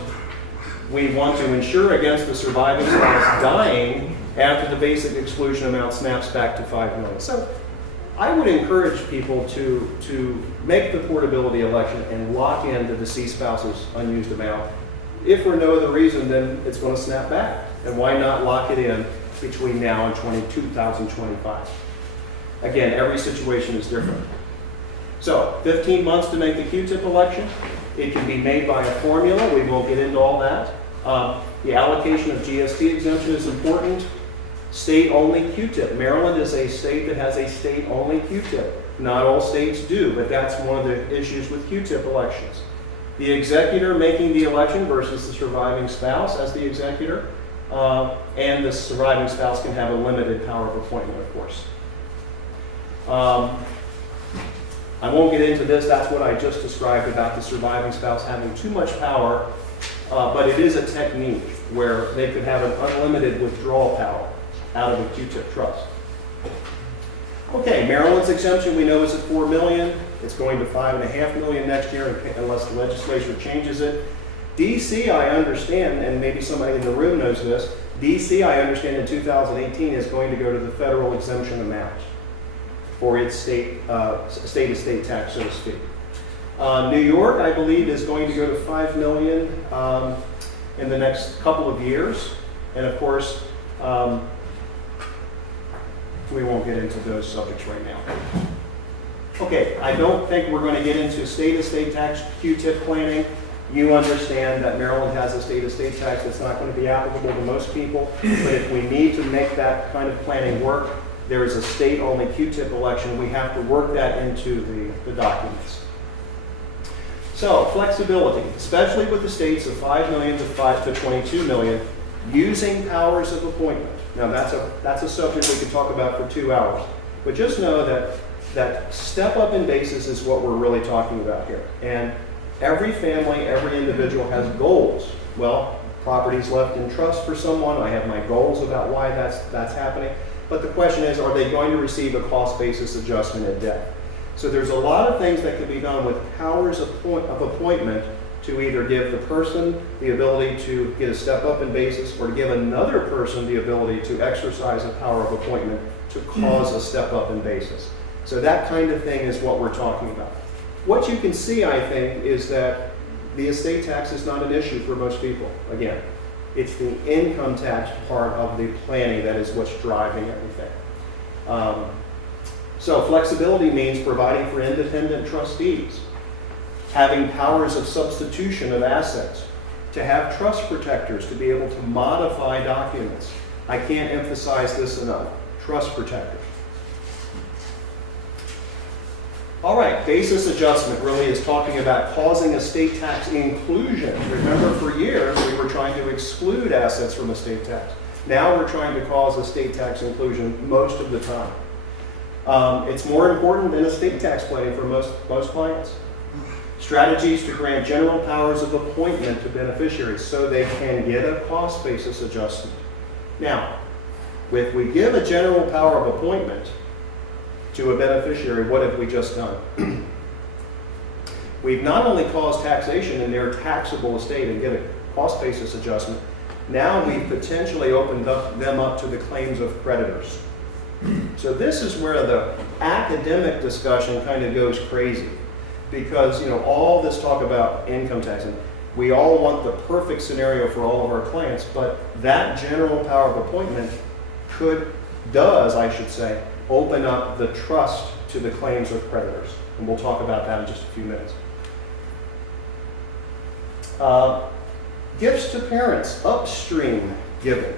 We want to insure against the surviving spouse dying after the basic exclusion amount snaps back to 5 million. So I would encourage people to make the portability election and lock in the deceased spouse's unused amount. If for no other reason, then it's going to snap back. And why not lock it in between now and 2025? Again, every situation is different. So 15 months to make the Q-tip election. It can be made by a formula. We won't get into all that. The allocation of GST exemption is important. State-only Q-tip. Maryland is a state that has a state-only Q-tip. Not all states do, but that's one of the issues with Q-tip elections. The executor making the election versus the surviving spouse as the executor. And the surviving spouse can have a limited power of appointment, of course. I won't get into this. That's what I just described about the surviving spouse having too much power, but it is a technique where they could have an unlimited withdrawal power out of a Q-tip trust. Okay, Maryland's exemption we know is at $4 million. It's going to $5.5 million next year unless the legislature changes it. DC, I understand, and maybe somebody in the room knows this, DC, I understand in 2018 is going to go to the federal exemption amount for its state-to-state tax, so to speak. New York, I believe, is going to go to $5 million in the next couple of years. And of course, we won't get into those subjects right now. Okay, I don't think we're going to get into state-to-state tax Q-tip planning. You understand that Maryland has a state-to-state tax that's not going to be applicable to most people. But if we need to make that kind of planning work, there is a state-only Q-tip election. We have to work that into the documents. So, flexibility, especially with the states of $5 million to $22 million, using powers of appointment. Now, that's a subject we could talk about for 2 hours. But just know that step up in basis is what we're really talking about here. And every family, every individual has goals. Well, property's left in trust for someone. I have my goals about why that's happening. But the question is, are they going to receive a cost basis adjustment at death? So there's a lot of things that can be done with powers of appointment to either give the person the ability to get a step up in basis or to give another person the ability to exercise a power of appointment to cause a step up in basis. So that kind of thing is what we're talking about. What you can see, I think, is that the estate tax is not an issue for most people. Again, it's the income tax part of the planning that is what's driving everything. So flexibility means providing for independent trustees, having powers of substitution of assets, to have trust protectors to be able to modify documents. I can't emphasize this enough. Trust protectors. All right, basis adjustment really is talking about causing estate tax inclusion. Remember, for years we were trying to exclude assets from estate tax. Now we're trying to cause estate tax inclusion most of the time. It's more important than estate tax planning for most clients. Strategies to grant general powers of appointment to beneficiaries so they can get a cost basis adjustment. Now, if we give a general power of appointment to a beneficiary, what have we just done? We've not only caused taxation in their taxable estate and get a cost basis adjustment, now we've potentially opened them up to the claims of creditors. So this is where the academic discussion kind of goes crazy, because all this talk about income tax, and we all want the perfect scenario for all of our clients, but that general power of appointment does open up the trust to the claims of creditors, and we'll talk about that in just a few minutes. Gifts to parents, upstream giving.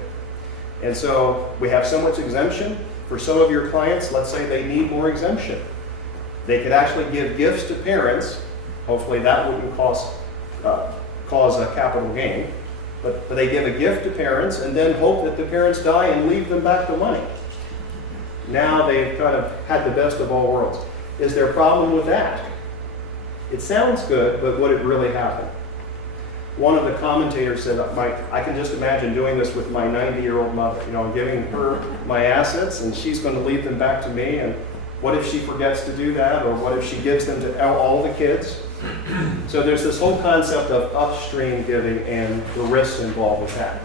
And so we have so much exemption. For some of your clients, let's say they need more exemption. They could actually give gifts to parents. Hopefully that wouldn't cause a capital gain. But they give a gift to parents and then hope that the parents die and leave them back the money. Now they've kind of had the best of all worlds. Is there a problem with that? It sounds good, but would it really happen? One of the commentators said, I can just imagine doing this with my 90-year-old mother. I'm giving her my assets and she's going to leave them back to me. And what if she forgets to do that? Or what if she gives them to all the kids? So there's this whole concept of upstream giving and the risks involved with that.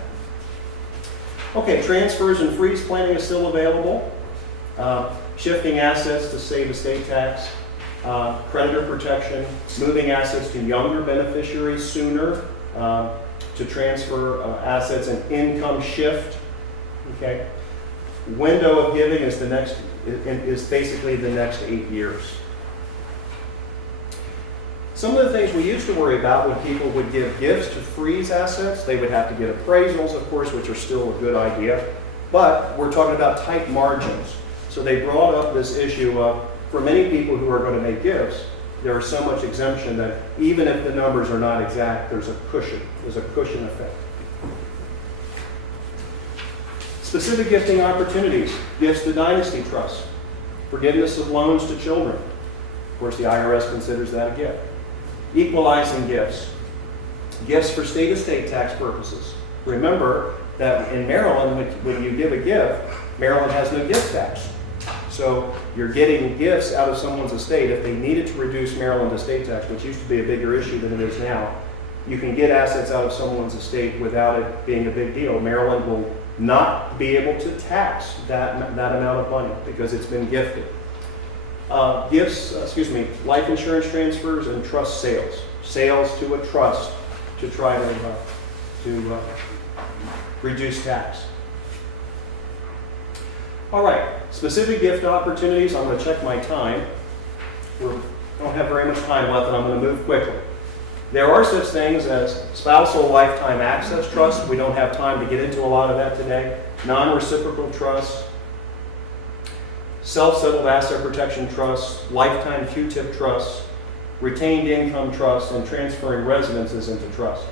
Okay, transfers and freeze planning is still available. Shifting assets to save estate tax. Creditor protection, moving assets to younger beneficiaries sooner, to transfer assets and income shift. Okay, window of giving is basically the next 8 years. Some of the things we used to worry about when people would give gifts to freeze assets, they would have to get appraisals, of course, which are still a good idea, but we're talking about tight margins. So they brought up this issue of, for many people who are going to make gifts, there is so much exemption that even if the numbers are not exact, there's a cushion. There's a cushion effect. Specific gifting opportunities, gifts to Dynasty Trust, forgiveness of loans to children. Of course, the IRS considers that a gift. Equalizing gifts, gifts for state estate tax purposes. Remember that in Maryland, when you give a gift, Maryland has no gift tax. So you're getting gifts out of someone's estate. If they needed to reduce Maryland estate tax, which used to be a bigger issue than it is now, you can get assets out of someone's estate without it being a big deal. Maryland will not be able to tax that amount of money because it's been gifted. Life insurance transfers and trust sales. Sales to a trust to try to reduce tax. All right, specific gift opportunities. I'm going to check my time. We don't have very much time left, and I'm going to move quickly. There are such things as spousal lifetime access trust. We don't have time to get into a lot of that today. Non-reciprocal trust, self-settled asset protection trust, lifetime Q-tip trust, retained income trust, and transferring residences into trust.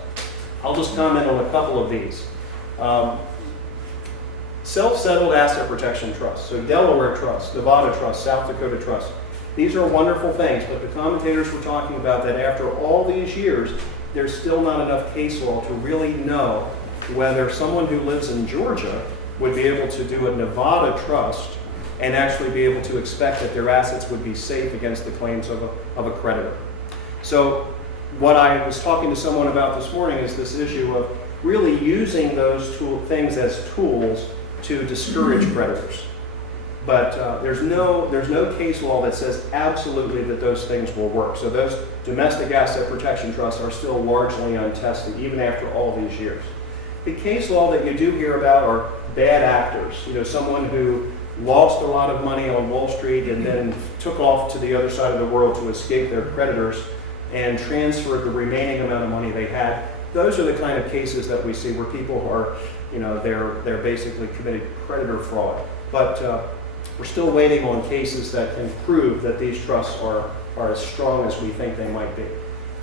I'll just comment on a couple of these. Self-settled asset protection trust, so Delaware Trust, Nevada Trust, South Dakota Trust. These are wonderful things, but the commentators were talking about that after all these years, there's still not enough case law to really know whether someone who lives in Georgia would be able to do a Nevada trust and actually be able to expect that their assets would be safe against the claims of a creditor. So what I was talking to someone about this morning is this issue of really using those things as tools to discourage creditors. But there's no case law that says absolutely that those things will work. So those domestic asset protection trusts are still largely untested, even after all these years. The case law that you do hear about are bad actors. You know, someone who lost a lot of money on Wall Street and then took off to the other side of the world to escape their creditors and transferred the remaining amount of money they had. Those are the kind of cases that we see where people are, you know, they're basically committed creditor fraud. But we're still waiting on cases that can prove that these trusts are as strong as we think they might be.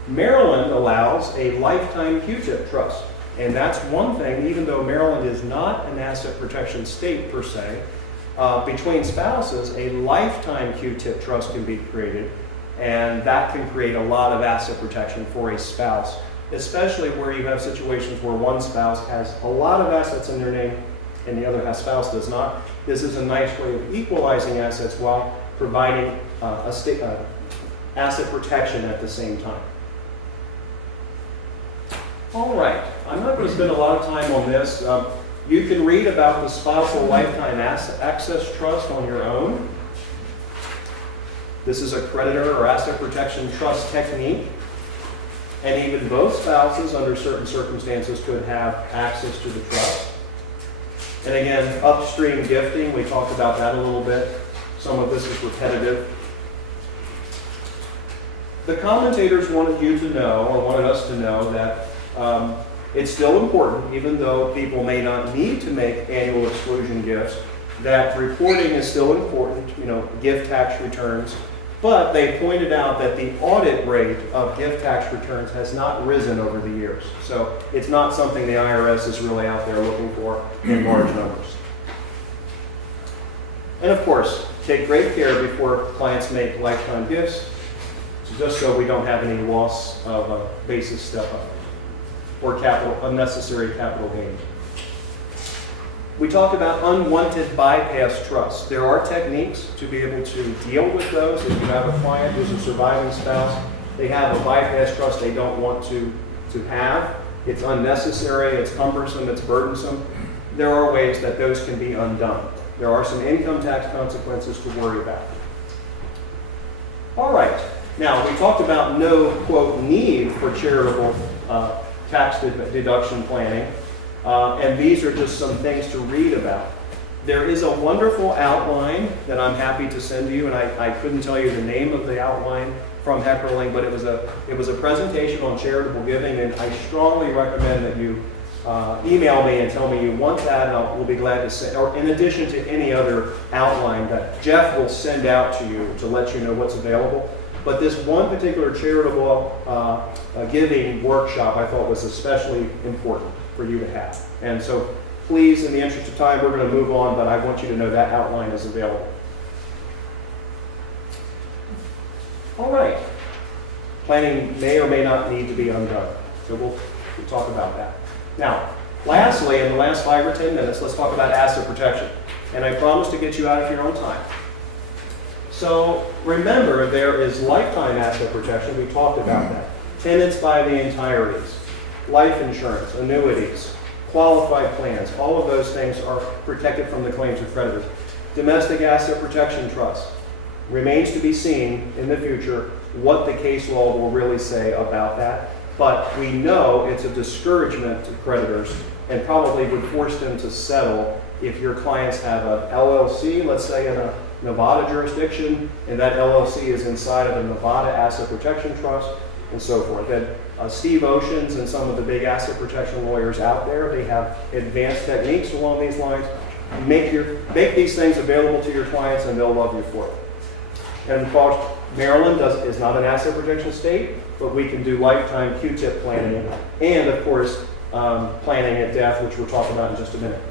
Maryland allows a lifetime Q-tip trust. And that's one thing, even though Maryland is not an asset protection state per se, between spouses, a lifetime Q-tip trust can be created. And that can create a lot of asset protection for a spouse, especially where you have situations where one spouse has a lot of assets in their name and the other spouse does not. This is a nice way of equalizing assets while providing asset protection at the same time. All right, I'm not going to spend a lot of time on this. You can read about the spousal lifetime access trust on your own. This is a creditor or asset protection trust technique. And even both spouses, under certain circumstances, could have access to the trust. And again, upstream gifting, we talked about that a little bit. Some of this is repetitive. The commentators wanted you to know, or wanted us to know, that it's still important, even though people may not need to make annual exclusion gifts, that reporting is still important, you know, gift tax returns. But they pointed out that the audit rate of gift tax returns has not risen over the years. So it's not something the IRS is really out there looking for in large numbers. And of course, take great care before clients make lifetime gifts, just so we don't have any loss of a basis step up or unnecessary capital gain. We talked about unwanted bypass trusts. There are techniques to be able to deal with those. If you have a client who's a surviving spouse, they have a bypass trust they don't want to have. It's unnecessary, it's cumbersome, it's burdensome. There are ways that those can be undone. There are some income tax consequences to worry about. All right, now we talked about no, quote, need for charitable tax deduction planning. And these are just some things to read about. There is a wonderful outline that I'm happy to send to you, and I couldn't tell you the name of the outline from Heckerling, but it was a presentation on charitable giving, and I strongly recommend that you email me and tell me you want that, and we'll be glad to send, or in addition to any other outline that Jeff will send out to you to let you know what's available. But this one particular charitable giving workshop I thought was especially important for you to have. And so please, in the interest of time, we're going to move on, but I want you to know that outline is available. All right. Planning may or may not need to be undone, so we'll talk about that. Now, lastly, in the last 5 or 10 minutes, let's talk about asset protection. And I promise to get you out of here on time. So remember, there is lifetime asset protection. We talked about that. Tenants by the entireties, life insurance, annuities, qualified plans, all of those things are protected from the claims of creditors. Domestic asset protection trust. Remains to be seen in the future what the case law will really say about that. But we know it's a discouragement to creditors and probably would force them to settle if your clients have an LLC, let's say in a Nevada jurisdiction, and that LLC is inside of a Nevada asset protection trust and so forth. And Steve Oceans and some of the big asset protection lawyers out there, they have advanced techniques along these lines. Make these things available to your clients and they'll love you for it. And of course, Maryland is not an asset protection state, but we can do lifetime Q-tip planning and, of course, planning at death, which we'll talk about in just a minute.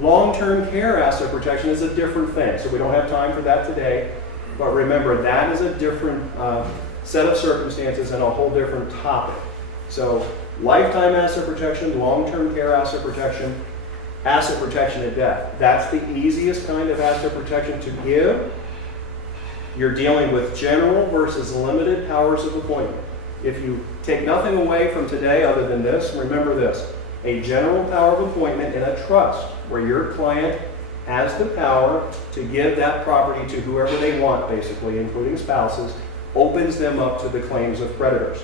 Long-term care asset protection is a different thing, so we don't have time for that today. But remember, that is a different set of circumstances and a whole different topic. So lifetime asset protection, long-term care asset protection at death. That's the easiest kind of asset protection to give. You're dealing with general versus limited powers of appointment. If you take nothing away from today other than this, remember this. A general power of appointment in a trust where your client has the power to give that property to whoever they want, basically, including spouses, opens them up to the claims of creditors.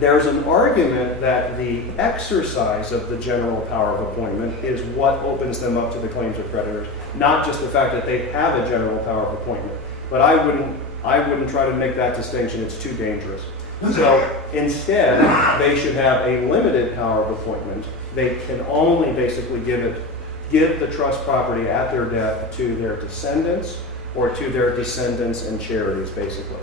There's an argument that the exercise of the general power of appointment is what opens them up to the claims of creditors, not just the fact that they have a general power of appointment. But I wouldn't try to make that distinction. It's too dangerous. So instead, they should have a limited power of appointment. They can only basically give the trust property at their death to their descendants or to their descendants and charities, basically.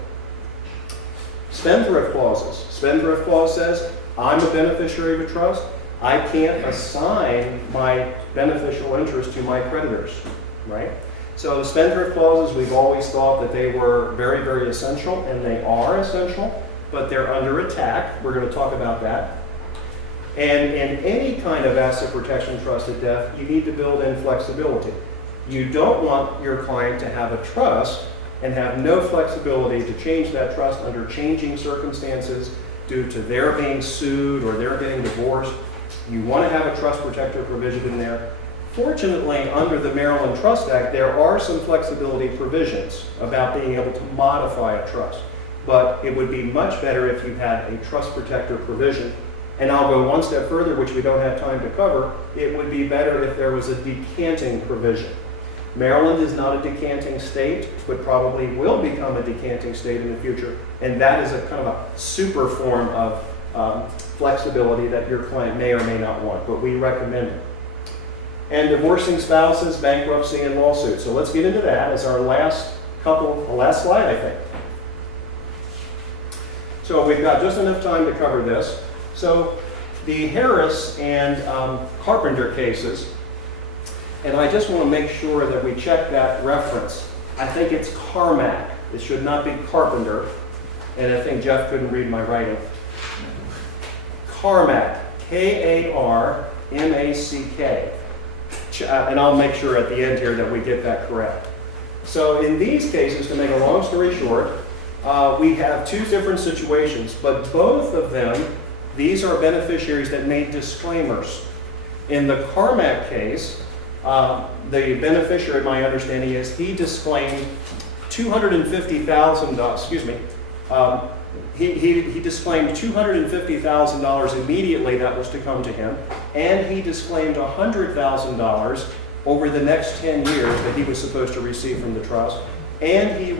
Spendthrift clauses. Spendthrift clause says, I'm a beneficiary of a trust. I can't assign my beneficial interest to my creditors, right? So the spendthrift clauses, we've always thought that they were very, very essential, and they are essential, but they're under attack. We're going to talk about that. And in any kind of asset protection trust at death, you need to build in flexibility. You don't want your client to have a trust and have no flexibility to change that trust under changing circumstances due to their being sued or their getting divorced. You want to have a trust protector provision in there. Fortunately, under the Maryland Trust Act, there are some flexibility provisions about being able to modify a trust. But it would be much better if you had a trust protector provision. And I'll go one step further, which we don't have time to cover. It would be better if there was a decanting provision. Maryland is not a decanting state, but probably will become a decanting state in the future. And that is a kind of a super form of flexibility that your client may or may not want, but we recommend it. And divorcing spouses, bankruptcy, and lawsuits. So let's get into that as our last slide, I think. So we've got just enough time to cover this. So the Harris and Carpenter cases, and I just want to make sure that we check that reference. I think it's Carmack. It should not be Carpenter. And I think Jeff couldn't read my writing. Carmack, K-A-R-M-A-C-K. And I'll make sure at the end here that we get that correct. So in these cases, to make a long story short, we have two different situations, but both of them, these are beneficiaries that made disclaimers. In the Carmack case, the beneficiary, my understanding is, he disclaimed $250,000, he disclaimed $250,000 immediately that was to come to him, and he disclaimed $100,000 over the next 10 years that he was supposed to receive from the trust, and he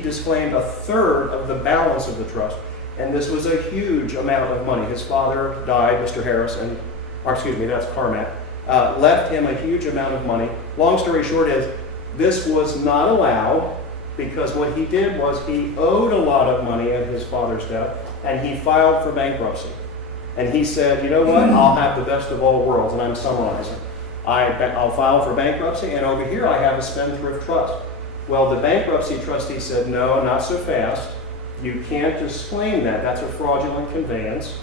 disclaimed a third of the balance of the trust. And this was a huge amount of money. His father died, Mr. Harris, that's Carmack, left him a huge amount of money. Long story short is, this was not allowed because what he did was he owed a lot of money at his father's death, and he filed for bankruptcy. And he said, you know what, I'll have the best of all worlds, and I'm summarizing. I'll file for bankruptcy, and over here I have a spendthrift trust. Well, the bankruptcy trustee said, no, not so fast. You can't disclaim that. That's a fraudulent conveyance.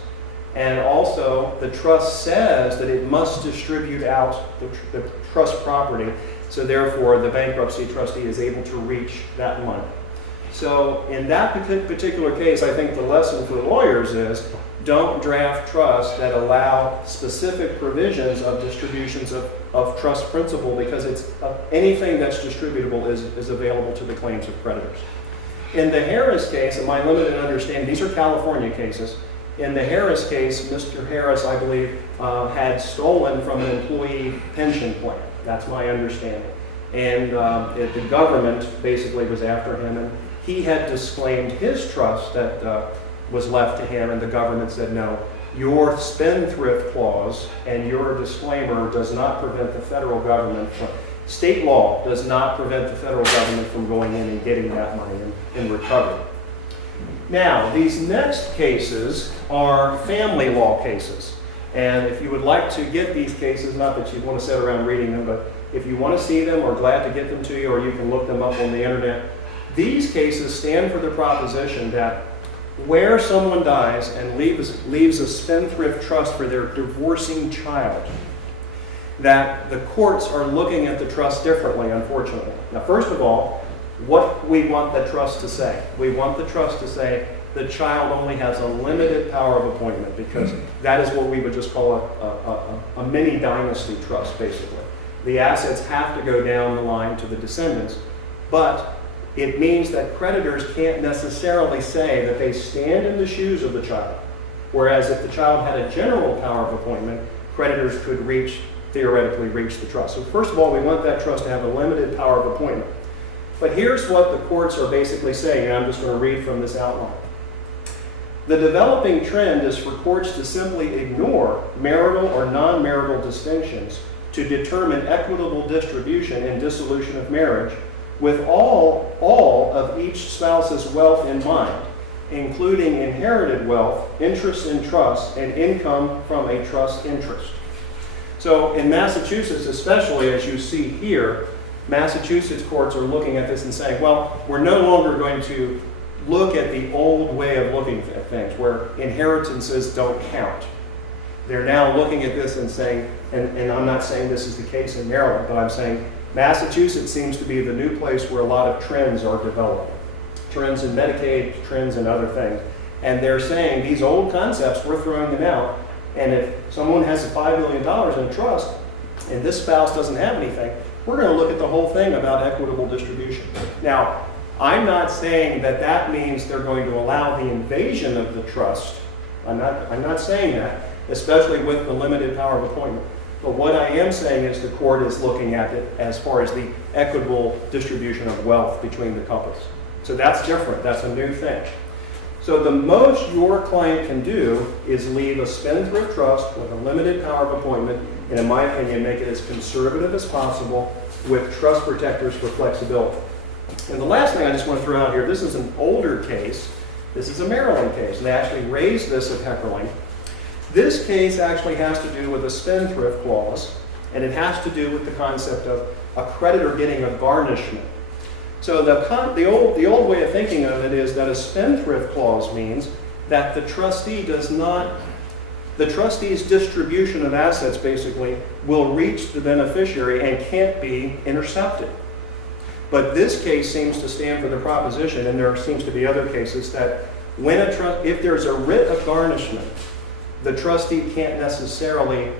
And also, the trust says that it must distribute out the trust property. So therefore, the bankruptcy trustee is able to reach that money. So in that particular case, I think the lesson for lawyers is don't draft trusts that allow specific provisions of distributions of trust principal, because it's anything that's distributable is available to the claims of creditors. In the Harris case, in my limited understanding, these are California cases. In the Harris case, Mr. Harris, I believe, had stolen from an employee pension plan. That's my understanding. And the government basically was after him, and he had disclaimed his trust that was left to him, and the government said, no, your spendthrift clause and your disclaimer does not prevent the federal government from, state law does not prevent the federal government from going in and getting that money in recovery. Now, these next cases are family law cases. And if you would like to get these cases, not that you want to sit around reading them, but if you want to see them, we're glad to get them to you, or you can look them up on the internet. These cases stand for the proposition that where someone dies and leaves a spendthrift trust for their divorcing child, that the courts are looking at the trust differently, unfortunately. Now, first of all, what we want the trust to say. We want the trust to say the child only has a limited power of appointment, because that is what we would just call a mini dynasty trust, basically. The assets have to go down the line to the descendants, but it means that creditors can't necessarily say that they stand in the shoes of the child. Whereas if the child had a general power of appointment, creditors could theoretically reach the trust. So first of all, we want that trust to have a limited power of appointment. But here's what the courts are basically saying, and I'm just going to read from this outline. The developing trend is for courts to simply ignore marital or non-marital distinctions to determine equitable distribution and dissolution of marriage, with all of each spouse's wealth in mind, including inherited wealth, interest in trust, and income from a trust interest. So in Massachusetts, especially, as you see here, Massachusetts courts are looking at this and saying, well, we're no longer going to look at the old way of looking at things, where inheritances don't count. They're now looking at this and saying, and I'm not saying this is the case in Maryland, but I'm saying Massachusetts seems to be the new place where a lot of trends are developing. Trends in Medicaid, trends in other things. And they're saying these old concepts, we're throwing them out. And if someone has $5 million in a trust and this spouse doesn't have anything, we're going to look at the whole thing about equitable distribution. Now, I'm not saying that that means they're going to allow the invasion of the trust. I'm not saying that, especially with the limited power of appointment. But what I am saying is the court is looking at it as far as the equitable distribution of wealth between the couples. So that's different. That's a new thing. So the most your client can do is leave a spendthrift trust with a limited power of appointment, and in my opinion, make it as conservative as possible with trust protectors for flexibility. And the last thing I just want to throw out here, this is an older case. This is a Maryland case. They actually raised this at Heckerling. This case actually has to do with a spendthrift clause, and it has to do with the concept of a creditor getting a garnishment. So the old way of thinking of it is that a spendthrift clause means that the trustee's distribution of assets basically will reach the beneficiary and can't be intercepted. But this case seems to stand for the proposition, and there seems to be other cases, that if there's a writ of garnishment, the trustee can't necessarily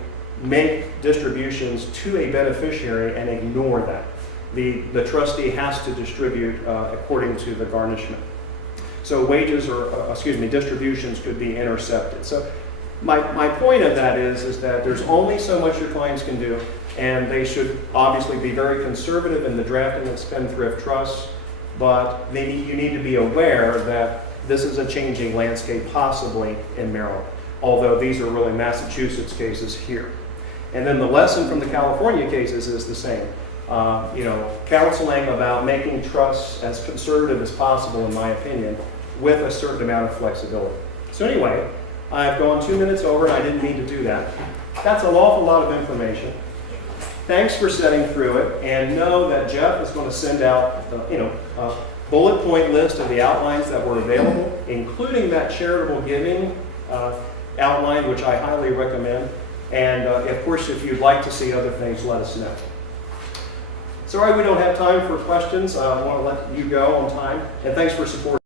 make distributions to a beneficiary and ignore that. The trustee has to distribute according to the garnishment. So distributions could be intercepted. So my point of that is that there's only so much your clients can do, and they should obviously be very conservative in the drafting of spendthrift trusts, but you need to be aware that this is a changing landscape possibly in Maryland, although these are really Massachusetts cases here. And then the lesson from the California cases is the same. Counseling about making trusts as conservative as possible, in my opinion, with a certain amount of flexibility. So anyway, I've gone 2 minutes over, and I didn't mean to do that. That's an awful lot of information. Thanks for sitting through it, and know that Jeff is going to send out, a bullet point list of the outlines that were available, including that charitable giving outline, which I highly recommend. And of course, if you'd like to see other things, let us know. Sorry we don't have time for questions. I want to let you go on time, and thanks for supporting.